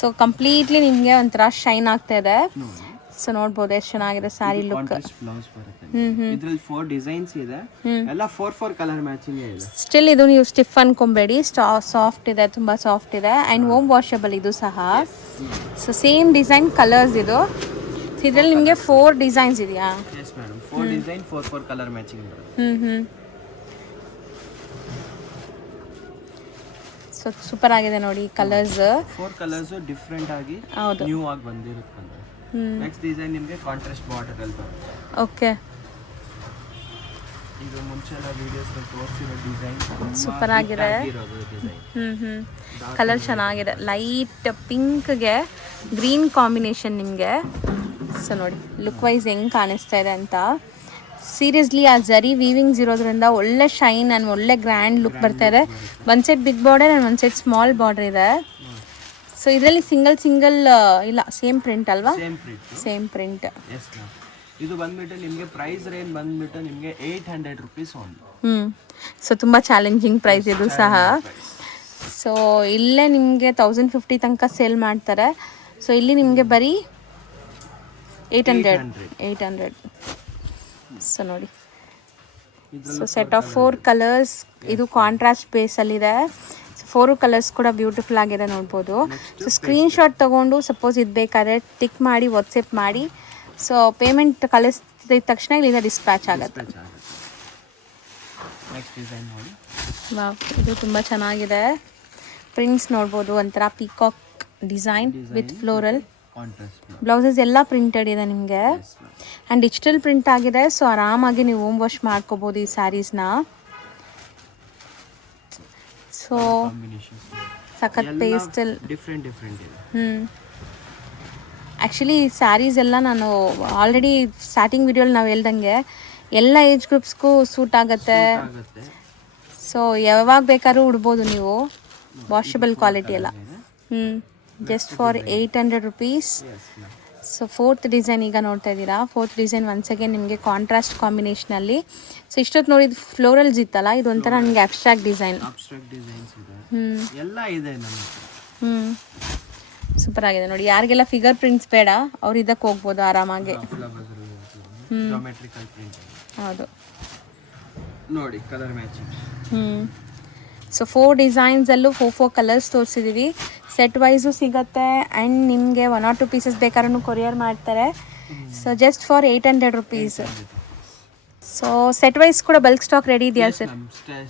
ಸೊ ಕಂಪ್ಲೀಟ್ಲಿ ನಿಮಗೆ ಒಂಥರ ಶೈನ್ ಆಗ್ತಾ ಇದೆ. ಸೊ ನೋಡ್ಬೋದು ಎಷ್ಟು ಚೆನ್ನಾಗಿದೆ ಸ್ಯಾರಿ ಲುಕ್. ಬ್ಲೌಸ್ ಬರುತ್ತೆ. ಇದರಲ್ಲಿ 4 ಡಿಸೈನ್ಸ್ ಇದೆ, ಎಲ್ಲ 4 ಕಲರ್ ಮ್ಯಾಚಿಂಗ್ ಇದೆ. ಸ್ಟಿಲ್ ಇದು ನೀವು ಸ್ಟಿಫ್ ಅನ್ಕೊಂಬೇಡಿ, ಸಾಫ್ಟ್ ಇದೆ, ತುಂಬಾ ಸಾಫ್ಟ್ ಇದೆ ಆ್ಯಂಡ್ ಹೋಮ್ ವಾಷಬಲ್ ಇದು ಸಹ. ಸೊ ಸೇಮ್ ಡಿಸೈನ್ ಕಲರ್ಸ್ ಇದು. ಇದರಲ್ಲಿ ನಿಮಗೆ 4 ಡಿಸೈನ್ಸ್ ಇದೆಯಾ? Yes madam, 4 design 4 colour matching ಬರುತ್ತೆ. ಸೊ ಸೂಪರ್ ಆಗಿದೆ ನೋಡಿ ಕಲರ್ಸ್. 4 ಕಲರ್ಸ್ ಡಿಫ್ರೆಂಟ್ ಆಗಿ ನ್ಯೂ ಆಗಿ ಬಂದಿರುತ್ತೆ. ನೆಕ್ಸ್ಟ್ ಡಿಸೈನ್ ನಿಮಗೆ ಕಾಂಟ್ರಾಸ್ಟ್ ಬಾರ್ಡರ್ ಅಲ್ಲಿ ಬರುತ್ತೆ. ಓಕೆ, ಇದು ಮುಂಚೆ ಎಲ್ಲ ವಿಡಿಯೋಸ್ ಅಲ್ಲಿ ತೋರಿಸಿರೋ ಡಿಸೈನ್ ಸೂಪರ್ ಆಗಿದೆ. ಕಲರ್ ಚೆನ್ನಾಗಿದೆ, ಲೈಟ್ ಪಿಂಕ್ಗೆ ಗ್ರೀನ್ ಕಾಂಬಿನೇಷನ್ ನಿಮಗೆ. ಸೊ ನೋಡಿ ಲುಕ್ ವೈಸ್ ಹೆಂಗೆ ಕಾಣಿಸ್ತಾ ಇದೆ ಅಂತ. ಸೀರಿಯಸ್ಲಿ ಆ ಜರಿ ವೀವಿಂಗ್ಸ್ ಇರೋದ್ರಿಂದ ಒಳ್ಳೆ ಶೈನ್ ಆ್ಯಂಡ್ ಒಳ್ಳೆ ಗ್ರ್ಯಾಂಡ್ ಲುಕ್ ಬರ್ತಾ ಇದೆ. ಒಂದು ಸೈಡ್ ಬಿಗ್ ಬಾರ್ಡರ್ ಆ್ಯಂಡ್ ಒಂದು ಸೈಡ್ ಸ್ಮಾಲ್ ಬಾರ್ಡರ್ ಇದೆ. ಸೊ ಇದರಲ್ಲಿ ಸಿಂಗಲ್ ಇಲ್ಲ, ಸೇಮ್ ಪ್ರಿಂಟ್ ಅಲ್ವಾ? Same print. Yes ma'am. ಇದು ಬಂದ್ಬಿಟ್ಟು ನಿಮಗೆ ಪ್ರೈಸ್ ರೇಂಜ್ ಬಂದ್ಬಿಟ್ಟು ನಿಮಗೆ 800 rupees ಓನ್ಲಿ. ಸೊ ತುಂಬ ಚಾಲೆಂಜಿಂಗ್ ಪ್ರೈಸ್ ಇದು ಸಹ. ಸೊ ಇಲ್ಲೇ ನಿಮಗೆ 1050 ತನಕ ಸೇಲ್ ಮಾಡ್ತಾರೆ. ಸೊ ಇಲ್ಲಿ ನಿಮಗೆ ಬರೀ 800. ಸೊ ನೋಡಿ, ಸೊ ಸೆಟ್ ಆಫ್ 4 ಕಲರ್ಸ್. ಇದು ಕಾಂಟ್ರಾಸ್ಟ್ ಬೇಸಲ್ಲಿದೆ. 4 ಕಲರ್ಸ್ ಕೂಡ ಬ್ಯೂಟಿಫುಲ್ ಆಗಿದೆ ನೋಡ್ಬೋದು. ಸೊ ಸ್ಕ್ರೀನ್ಶಾಟ್ ತೊಗೊಂಡು ಸಪೋಸ್ ಇದು ಬೇಕಾದ್ರೆ ಟಿಕ್ ಮಾಡಿ ವಾಟ್ಸಪ್ ಮಾಡಿ. ಸೊ ಪೇಮೆಂಟ್ ಕಳಿಸಿದ ತಕ್ಷಣ ಇಲ್ಲಿಂದ ಡಿಸ್ಪ್ಯಾಚ್ ಆಗುತ್ತೆ. ವಾವ್, ಇದು ತುಂಬ ಚೆನ್ನಾಗಿದೆ. ಪ್ರಿಂಟ್ಸ್ ನೋಡ್ಬೋದು, ಒಂಥರ peacock design with floral. Blouses ಎಲ್ಲ ಪ್ರಿಂಟೆಡ್ ಇದೆ ನಿಮಗೆ ಆ್ಯಂಡ್ ಡಿಜಿಟಲ್ ಪ್ರಿಂಟ್ ಆಗಿದೆ. ಸೊ ಆರಾಮಾಗಿ ನೀವು ಹೋಮ್ ವಾಶ್ ಮಾಡ್ಕೋಬೋದು ಈ ಸ್ಯಾರೀಸ್ನ. ಸೊ ಸಖತ್ ಪೇಸ್ಟಲ್ ಡಿಫ್ರೆಂಟ್ ಇದೆ. ಆ್ಯಕ್ಚುಲಿ ಈ ಸ್ಯಾರೀಸ್ ಎಲ್ಲ ನಾನು ಆಲ್ರೆಡಿ ಸ್ಟಾರ್ಟಿಂಗ್ ವಿಡಿಯೋಲಿ ನಾವು ಹೇಳ್ದಂಗೆ ಎಲ್ಲ ಏಜ್ ಗ್ರೂಪ್ಸ್ಗೂ ಸೂಟ್ ಆಗುತ್ತೆ. ಸೊ ಯಾವಾಗ ಬೇಕಾದ್ರೂ ಉಡ್ಬೋದು ನೀವು. ವಾಷಬಲ್ ಕ್ವಾಲಿಟಿ ಎಲ್ಲ. Just for 800 rupees. So 4th design ಈಗ ನೋಡ್ತಾ ಇದ್ದೀರಾ. 4th ಡಿಸೈನ್ ಒನ್ಸ್ ಅಗೇನ್ ನಿಮಗೆ ಕಾಂಟ್ರಾಸ್ಟ್ ಕಾಂಬಿನೇಷನಲ್ಲಿ. ಸೊ ಇಷ್ಟೊತ್ತು ನೋಡಿದ ಫ್ಲೋರಲ್ಸ್ ಇತ್ತಲ್ಲ, ಇದು ಒಂಥರ ನನಗೆ ಅಬ್ಸ್ಟ್ರಾಕ್ಟ್ ಡಿಸೈನ್. ಎಲ್ಲ ಇದೆ. ಸೂಪರ್ ಆಗಿದೆ ನೋಡಿ. ಯಾರಿಗೆಲ್ಲ ಫಿಗರ್ ಪ್ರಿಂಟ್ಸ್ ಬೇಡ ಅವ್ರು ಇದಕ್ಕೆ ಹೋಗ್ಬೋದು ಆರಾಮಾಗಿ. ಹೌದು ನೋಡಿ ಕಲರ್ ಮ್ಯಾಚಿಂಗ್. ಸೊ 4 ಡಿಸೈನ್ಸಲ್ಲೂ 4 ಕಲರ್ಸ್ ತೋರಿಸಿದ್ದೀವಿ. ಸೆಟ್ ವೈಸು ಸಿಗುತ್ತೆ ಆ್ಯಂಡ್ ನಿಮಗೆ 1 or 2 ಪೀಸಸ್ ಬೇಕಾದ್ರೂ ಕೊರಿಯರ್ ಮಾಡ್ತಾರೆ. So just for 800 rupees. So set wise ಕೂಡ ಬಲ್ಕ್ ಸ್ಟಾಕ್ ರೆಡಿ ಇದೆಯಾ sir?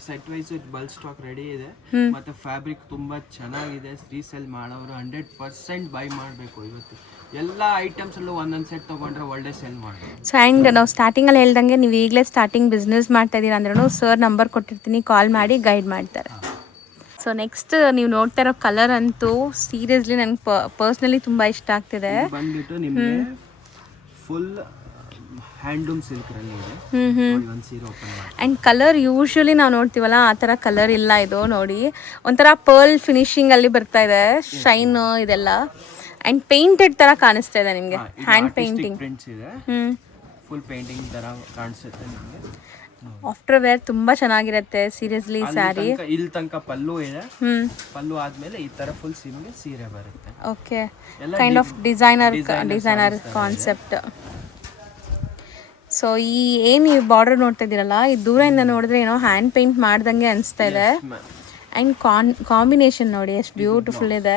Set wise bulk stock ready ಇದೆ. ಮತ್ತೆ ಫ್ಯಾಬ್ರಿಕ್ ತುಂಬಾ ಚೆನ್ನಾಗಿದೆ. ರೀಸೇಲ್ ಮಾಡೋರು 100% ಬೈ ಮಾಡಬೇಕು. ಇವತ್ತು ಎಲ್ಲ ಐಟಮ್ಸ್ ಅಲ್ಲೂ ಒಂದೊಂದು ಸೆಟ್ ತಗೊಂಡ್ರೆ ಒಳ್ಳೆ ಸೇಲ್ ಮಾಡಬೇಕು. ಸೊ ಆ್ಯಂಡ್ ನಾವು ಸ್ಟಾರ್ಟಿಂಗಲ್ಲಿ ಹೇಳ್ದಂಗೆ ನೀವು ಈಗಲೇ ಸ್ಟಾರ್ಟಿಂಗ್ ಬಿಸ್ನೆಸ್ ಮಾಡ್ತಾ ಇದ್ದೀರಾ ಅಂದ್ರೂ ಸರ್ ನಂಬರ್ ಕೊಟ್ಟಿರ್ತೀನಿ, ಕಾಲ್ ಮಾಡಿ ಗೈಡ್ ಮಾಡ್ತಾರೆ. ಸೊ ನೆಕ್ಸ್ಟ್ ನೀವು ನೋಡ್ತಾ ಇರೋ ಕಲರ್ ಅಂತೂ ಸೀರಿಯಸ್ಲಿ ನನಗೆ ಪರ್ಸ್ನಲಿ ತುಂಬ ಇಷ್ಟ ಆಗ್ತಿದೆ. ಬಂದ್ಬಿಟ್ಟು ನಿಮಗೆ ಫುಲ್ ಹ್ಯಾಂಡ್ಲೂಮ್ ಸಿಲ್ಕ್ ರಲ್ಲಿ ಇದೆ. ಒಂದು ಸೀರೆ ಓಪನ್ ಮಾಡಿ. ಆ್ಯಂಡ್ ಕಲರ್ ಯೂಶ್ವಲಿ ನಾವು ನೋಡ್ತೀವಲ್ಲ ಆ ಥರ ಕಲರ್ ಇಲ್ಲ ಇದು. ನೋಡಿ ಒಂಥರ ಪರ್ಲ್ ಫಿನಿಶಿಂಗಲ್ಲಿ ಬರ್ತಾ ಇದೆ, ಶೈನ್ ಇದೆಲ್ಲ. ಆ್ಯಂಡ್ ಪೇಂಟೆಡ್ ಥರ ಕಾಣಿಸ್ತಾ ಇದೆ ನಿಮಗೆ, ಹ್ಯಾಂಡ್ ಪೇಂಟಿಂಗ್. ಪ್ರಿಂಟ್ಸ್ ಇದೆ, ಫುಲ್ ಪೇಂಟಿಂಗ್ ಥರ ಕಾಣಿಸುತ್ತೆ ನಿಮಗೆ. ಆಫ್ಟರ್ ವೇರ್ ತುಂಬಾ ಚೆನ್ನಾಗಿರುತ್ತೆ ಸೀರಿಯಸ್ಲಿ ಸ್ಯಾರಿ. ಇಲ್ಲಿ ತನಕ ಪಲ್ಲು ಇದೆ. ಹ್ಮ್. ಪಲ್ಲು ಆದ್ಮೇಲೆ ಈ ತರ ಫುಲ್ ಸಿಮ್ಗೆ ಸೀರೆ ಬರುತ್ತೆ. Okay, kind of designer concept. So ಈ ಏನು ಈ ಬಾರ್ಡರ್ ನೋಡ್ತಾ ಇದ್ದೀರಲ್ಲ, ಈ ದೂರದಿಂದ ನೋಡಿದ್ರೆ ಏನೋ ಹ್ಯಾಂಡ್ ಪೇಂಟ್ ಮಾಡ್ದಂಗೆ ಅನಿಸ್ತಾ ಇದೆ. ಆ್ಯಂಡ್ ಕಾಂಬಿನೇಷನ್ ನೋಡಿ ಎಷ್ಟು ಬ್ಯೂಟಿಫುಲ್ ಇದೆ.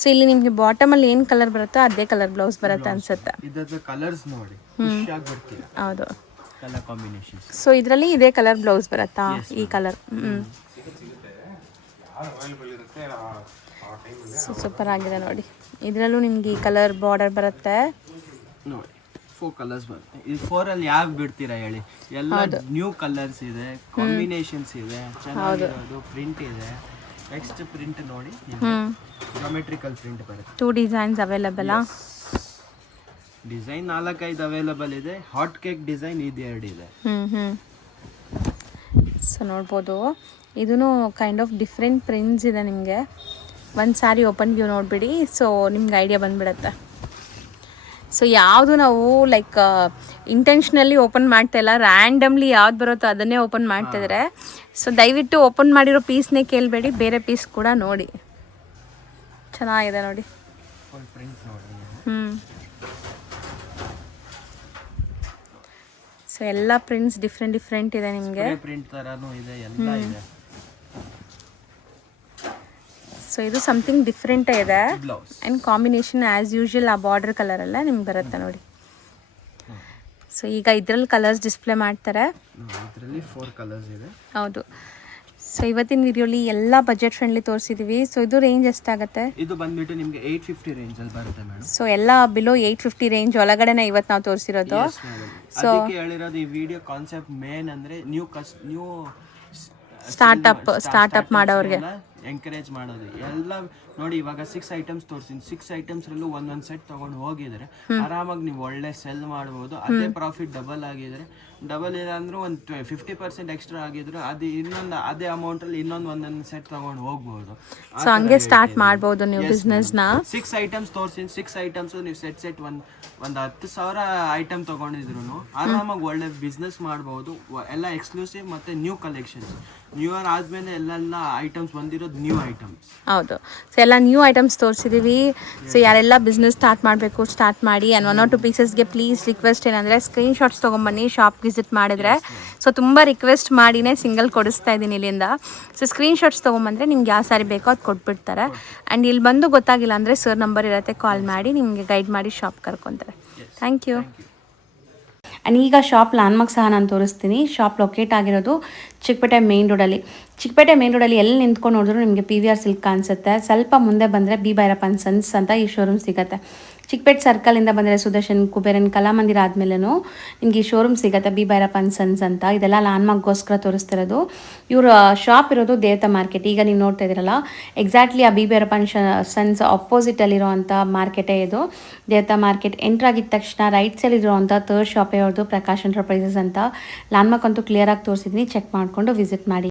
ಸೊ ಇಲ್ಲಿ ನಿಮಗೆ ಬಾಟಮಲ್ಲಿ ಏನು ಕಲರ್ ಬರುತ್ತೋ ಅದೇ ಕಲರ್ ಬ್ಲೌಸ್ ಬರುತ್ತೆ ಅನ್ಸುತ್ತೆ. ಇದರ ಕಲರ್ಸ್ ನೋಡಿ ಹೌದು, ಕಲರ್ ಕಾಂಬಿನೇಷನ್. ಸೊ ಇದರಲ್ಲಿ ಇದೇ ಕಲರ್ ಬ್ಲೌಸ್ ಬರುತ್ತಾ? ಈ ಕಲರ್. ಸೊ ಸೂಪರ್ ಆಗಿದೆ ನೋಡಿ. ಇದರಲ್ಲೂ ನಿಮ್ಗೆ ಈ ಕಲರ್ ಬಾರ್ಡರ್ ಬರುತ್ತೆ ನೋಡಿ. 4 ಕಲರ್ಸ್ ಬರುತ್ತೆ. ಈ 4 ಅಲ್ಲಿ ಯಾವ ಬಿಡ್ತೀರಾ ಹೇಳಿ? ಎಲ್ಲ ನ್ಯೂ ಕಲರ್ಸ್ ಇದೆ, ಕಾಂಬಿನೇಷನ್ಸ್ ಇದೆ, ಚೆನ್ನಾಗಿರೋದು ಪ್ರಿಂಟ್ ಇದೆ. ನೆಕ್ಸ್ಟ್ ಪ್ರಿಂಟ್ ನೋಡಿ, ಜಾಮೆಟ್ರಿಕಲ್ ಪ್ರಿಂಟ್ ಬರುತ್ತೆ. 2 ಡಿಸೈನ್ಸ್ ಅವೈಲೇಬಲ್. ಡಿಸೈನ್ 4-5 ಅವೈಲೇಬಲ್ ಇದೆ. ಹಾಟ್ ಕೇಕ್ ಡಿಸೈನ್ ಇದು 2 ಇದೆ. ಸೊ ನೋಡ್ಬೋದು, ಇದೂ ಕೈಂಡ್ ಆಫ್ ಡಿಫ್ರೆಂಟ್ ಪ್ರಿಂಟ್ಸ್ ಇದೆ. ನಿಮಗೆ ಒಂದು ಸ್ಯಾರಿ ಓಪನ್ ವ್ಯೂ ನೋಡಿಬಿಡಿ, ಸೊ ನಿಮ್ಗೆ ಐಡಿಯಾ ಬಂದುಬಿಡುತ್ತೆ. ಸೊ ಯಾವುದು ನಾವು ಲೈಕ್ ಇಂಟೆನ್ಷನಲಿ ಓಪನ್ ಮಾಡ್ತಾ ಇಲ್ಲ, ರ್ಯಾಂಡಮ್ಲಿ ಯಾವ್ದು ಬರುತ್ತೋ ಅದನ್ನೇ ಓಪನ್ ಮಾಡ್ತಿದ್ದಾರೆ. ಸೊ ದಯವಿಟ್ಟು ಓಪನ್ ಮಾಡಿರೋ ಪೀಸ್ನೇ ಕೇಳಬೇಡಿ, ಬೇರೆ ಪೀಸ್ ಕೂಡ ನೋಡಿ. ಚೆನ್ನಾಗಿದೆ ನೋಡಿ. ಸೊ ಎಲ್ಲ ಪ್ರಿಂಟ್ಸ್ ಡಿಫ್ರೆಂಟ್ ಇದೆ ನಿಮಗೆ. ಪ್ರಿಂಟ್ ತರಾನು ಇದೆ, ಎಲ್ಲ ಇದೆ. ಸೊ ಇದು ಸಮಥಿಂಗ್ ಡಿಫ್ರೆಂಟ್ ಇದೆ. ಆ್ಯಂಡ್ ಕಾಂಬಿನೇಷನ್ ಆ್ಯಸ್ ಯೂಶುವಲ್ ಆ ಬಾರ್ಡರ್ ಕಲರೆಲ್ಲ ನಿಮ್ಗೆ ಬರುತ್ತೆ ನೋಡಿ. ಸೊ ಈಗ ಇದರಲ್ಲಿ ಕಲರ್ಸ್ ಡಿಸ್ಪ್ಲೇ ಮಾಡ್ತಾರೆ. ಇದರಲ್ಲಿ 4 ಕಲರ್ಸ್ ಇದೆ. ಹೌದು. ಸೊ ಇವತ್ತಿನ ವಿಡಿಯೋಲಿ ಎಲ್ಲ ಬಜೆಟ್ ಫ್ರೆಂಡ್ಲಿ ತೋರಿಸಿದೀವಿ. ಸೊ ಇದು ರೇಂಜ್ ಎಷ್ಟಾಗುತ್ತೆ? ಇದು ಬಂದ್ಬಿಟ್ಟು ನಿಮಗೆ 850 ರೇಂಜ್ ಅಲ್ಲಿ ಬರುತ್ತೆ ಮೇಡಮ್. ಸೊ ಎಲ್ಲ ಬಿಲೋ 850 ರೇಂಜ್ ಒಳಗಡೆನೇ ಇವತ್ತು ನಾವು ತೋರಿಸಿರೋದು. ಸೊ ಅದಕ್ಕೆ ಹೇಳಿರೋದು ಈ ವಿಡಿಯೋ ಕಾನ್ಸೆಪ್ಟ್ ಮೇನ್ ಅಂದ್ರೆ ನ್ಯೂ ಸ್ಟಾರ್ಟ್ಅಪ್ ಮಾಡೋರಿಗೆ ಎಂಕರೇಜ್ ಮಾಡೋದು. ಎಲ್ಲ ನೋಡಿ, ಇವಾಗ 6 ಐಟಮ್ಸ್ ತೋರಿಸ್ತೀನಿ. 6 ಐಟಮ್ಸ್ ರಲ್ಲೂ ಒಂದೊಂದು ಸೆಟ್ ತಗೊಂಡು ಹೋಗಿದ್ರೆ ಆರಾಮಾಗಿ ನೀವು ಒಳ್ಳೆ ಸೆಲ್ ಮಾಡ್ಬೋದು. ಅದೇ ಪ್ರಾಫಿಟ್ ಡಬಲ್ ಆಗಿದ್ರೆ, ಡಬಲ್ ಇಲ್ಲ ಅಂದ್ರೆ ಒಂದು 50% ಎಕ್ಸ್ಟ್ರಾ ಆಗಿದ್ರು ಅದು ಇನ್ನೊಂದು ಅದೇ ಅಮೌಂಟ್ ಅಲ್ಲಿ ಒಂದೊಂದು ಸೆಟ್ ತಗೊಂಡು ಹೋಗ್ಬೋದು. ಸೊ ಹಂಗೆ ಸ್ಟಾರ್ಟ್ ಮಾಡ್ಬೋದು ನೀವು ಬಿಸ್ನೆಸ್ ನ. 6 ಐಟಮ್ಸ್ ತೋರಿಸ್ತೀನಿ. 6 ಐಟಮ್ಸ್ ನೀವು ಸೆಟ್ ಒಂದು 10,000 ಐಟಮ್ ತಗೊಂಡಿದ್ರು ಆರಾಮಾಗಿ ಒಳ್ಳೆ ಬಿಸ್ನೆಸ್ ಮಾಡ್ಬೋದು. ಎಲ್ಲ ಎಕ್ಸ್ಕ್ಲೂಸಿವ್ ಮತ್ತೆ ನ್ಯೂ ಕಲೆಕ್ಷನ್ಸ್. ನ್ಯೂ ಇಯರ್ ಆದ್ಮೇಲೆ ಎಲ್ಲ ಐಟಮ್ಸ್ ಬಂದಿರೋದು ನ್ಯೂ ಐಟಮ್ಸ್. ಹೌದು. ಸೊ ಎಲ್ಲ ನ್ಯೂ ಐಟಮ್ಸ್ ತೋರಿಸಿದ್ದೀವಿ. ಸೊ ಯಾರೆಲ್ಲ ಬಿಸ್ನೆಸ್ ಸ್ಟಾರ್ಟ್ ಮಾಡಬೇಕು ಸ್ಟಾರ್ಟ್ ಮಾಡಿ. ಆ್ಯಂಡ್ 1 or 2 ಪೀಸಸ್ಗೆ ಪ್ಲೀಸ್ ರಿಕ್ವೆಸ್ಟ್ ಏನಂದರೆ ಸ್ಕ್ರೀನ್ಶಾಟ್ಸ್ ತೊಗೊಂಬನ್ನಿ ಶಾಪ್ ವಿಸಿಟ್ ಮಾಡಿದರೆ. ಸೊ ತುಂಬ ರಿಕ್ವೆಸ್ಟ್ ಮಾಡಿನೇ ಸಿಂಗಲ್ ಕೊಡಿಸ್ತಾ ಇದ್ದೀನಿ ಇಲ್ಲಿಂದ. ಸೊ ಸ್ಕ್ರೀನ್ಶಾಟ್ಸ್ ತೊಗೊಂಬಂದರೆ ನಿಮ್ಗೆ ಯಾವ ಸಾರಿ ಬೇಕೋ ಅದು ಕೊಟ್ಬಿಡ್ತಾರೆ. ಆ್ಯಂಡ್ ಇಲ್ಲಿ ಬಂದು ಗೊತ್ತಾಗಿಲ್ಲ ಅಂದರೆ ಸರ್ ನಂಬರ್ ಇರುತ್ತೆ, ಕಾಲ್ ಮಾಡಿ ನಿಮಗೆ ಗೈಡ್ ಮಾಡಿ ಶಾಪ್ ಕರ್ಕೊತಾರೆ. Thank you. ಆ್ಯಂಡ್ ಈಗ ಶಾಪ್ ಲ್ಯಾಂಡ್ಮಾರ್ಕ್ ಸಹ ನಾನು ತೋರಿಸ್ತೀನಿ. ಶಾಪ್ ಲೊಕೇಟ್ ಆಗಿರೋದು ಚಿಕ್ಕಪೇಟೆ ಮೇನ್ ರೋಡಲ್ಲಿ. ಚಿಕ್ಕಪೇಟೆ ಮೇನ್ ರೋಡಲ್ಲಿ ಎಲ್ಲಿ ನಿಂತ್ಕೊಂಡು ನೋಡಿದ್ರು ನಿಮಗೆ PVR ಸಿಲ್ಕ್ ಕಾಣಿಸುತ್ತೆ. ಸ್ವಲ್ಪ ಮುಂದೆ ಬಂದರೆ ಬಿ ಭೈರಪ್ಪನ್ ಸನ್ಸ್ ಅಂತ ಈ ಶೋರೂಮ್ ಸಿಗುತ್ತೆ. ಚಿಕ್ಕಪೇಟೆ ಸರ್ಕಲಿಂದ ಬಂದರೆ ಸುದರ್ಶನ್ ಕುಬೇರನ್ ಕಲಾಮಂದಿರ ಆದಮೇಲೆನೂ ನಿಮಗೆ ಈ ಶೋರೂಮ್ ಸಿಗುತ್ತೆ, ಬಿ ಭೈರಪ್ಪನ್ ಸನ್ಸ್ ಅಂತ. ಇದೆಲ್ಲ ಲ್ಯಾಂಡ್ಮಾರ್ಕ್ಗೋಸ್ಕರ ತೋರಿಸ್ತಿರೋದು. ಇವರು ಶಾಪ್ ಇರೋದು ದೇವತಾ ಮಾರ್ಕೆಟ್. ಈಗ ನೀವು ನೋಡ್ತಾ ಇದ್ದೀರಲ್ಲ, ಎಕ್ಸಾಕ್ಟ್ಲಿ ಆ ಬಿ ಭೈರಪ್ಪನ್ ಸನ್ಸ್ ಆಪೋಸಿಟಲ್ಲಿರೋವಂಥ ಮಾರ್ಕೆಟೇ ಇದು. ದೇವತಾ ಮಾರ್ಕೆಟ್ ಎಂಟ್ರ್ ಆಗಿದ ತಕ್ಷಣ ರೈಟ್ ಸೈಡ್ ಇರೋವಂಥ 3rd ಶಾಪೇ ಅವ್ರದ್ದು, ಪ್ರಕಾಶ್ ಎಂಟರ್ಪ್ರೈಸಸ್ ಅಂತ. ಲ್ಯಾಂಡ್ಮಾರ್ಕ್ ಅಂತೂ ಕ್ಲಿಯರಾಗಿ ತೋರಿಸಿದ್ದೀನಿ, ಚೆಕ್ ಮಾಡಿಕೊಂಡು ವಿಸಿಟ್ ಮಾಡಿ.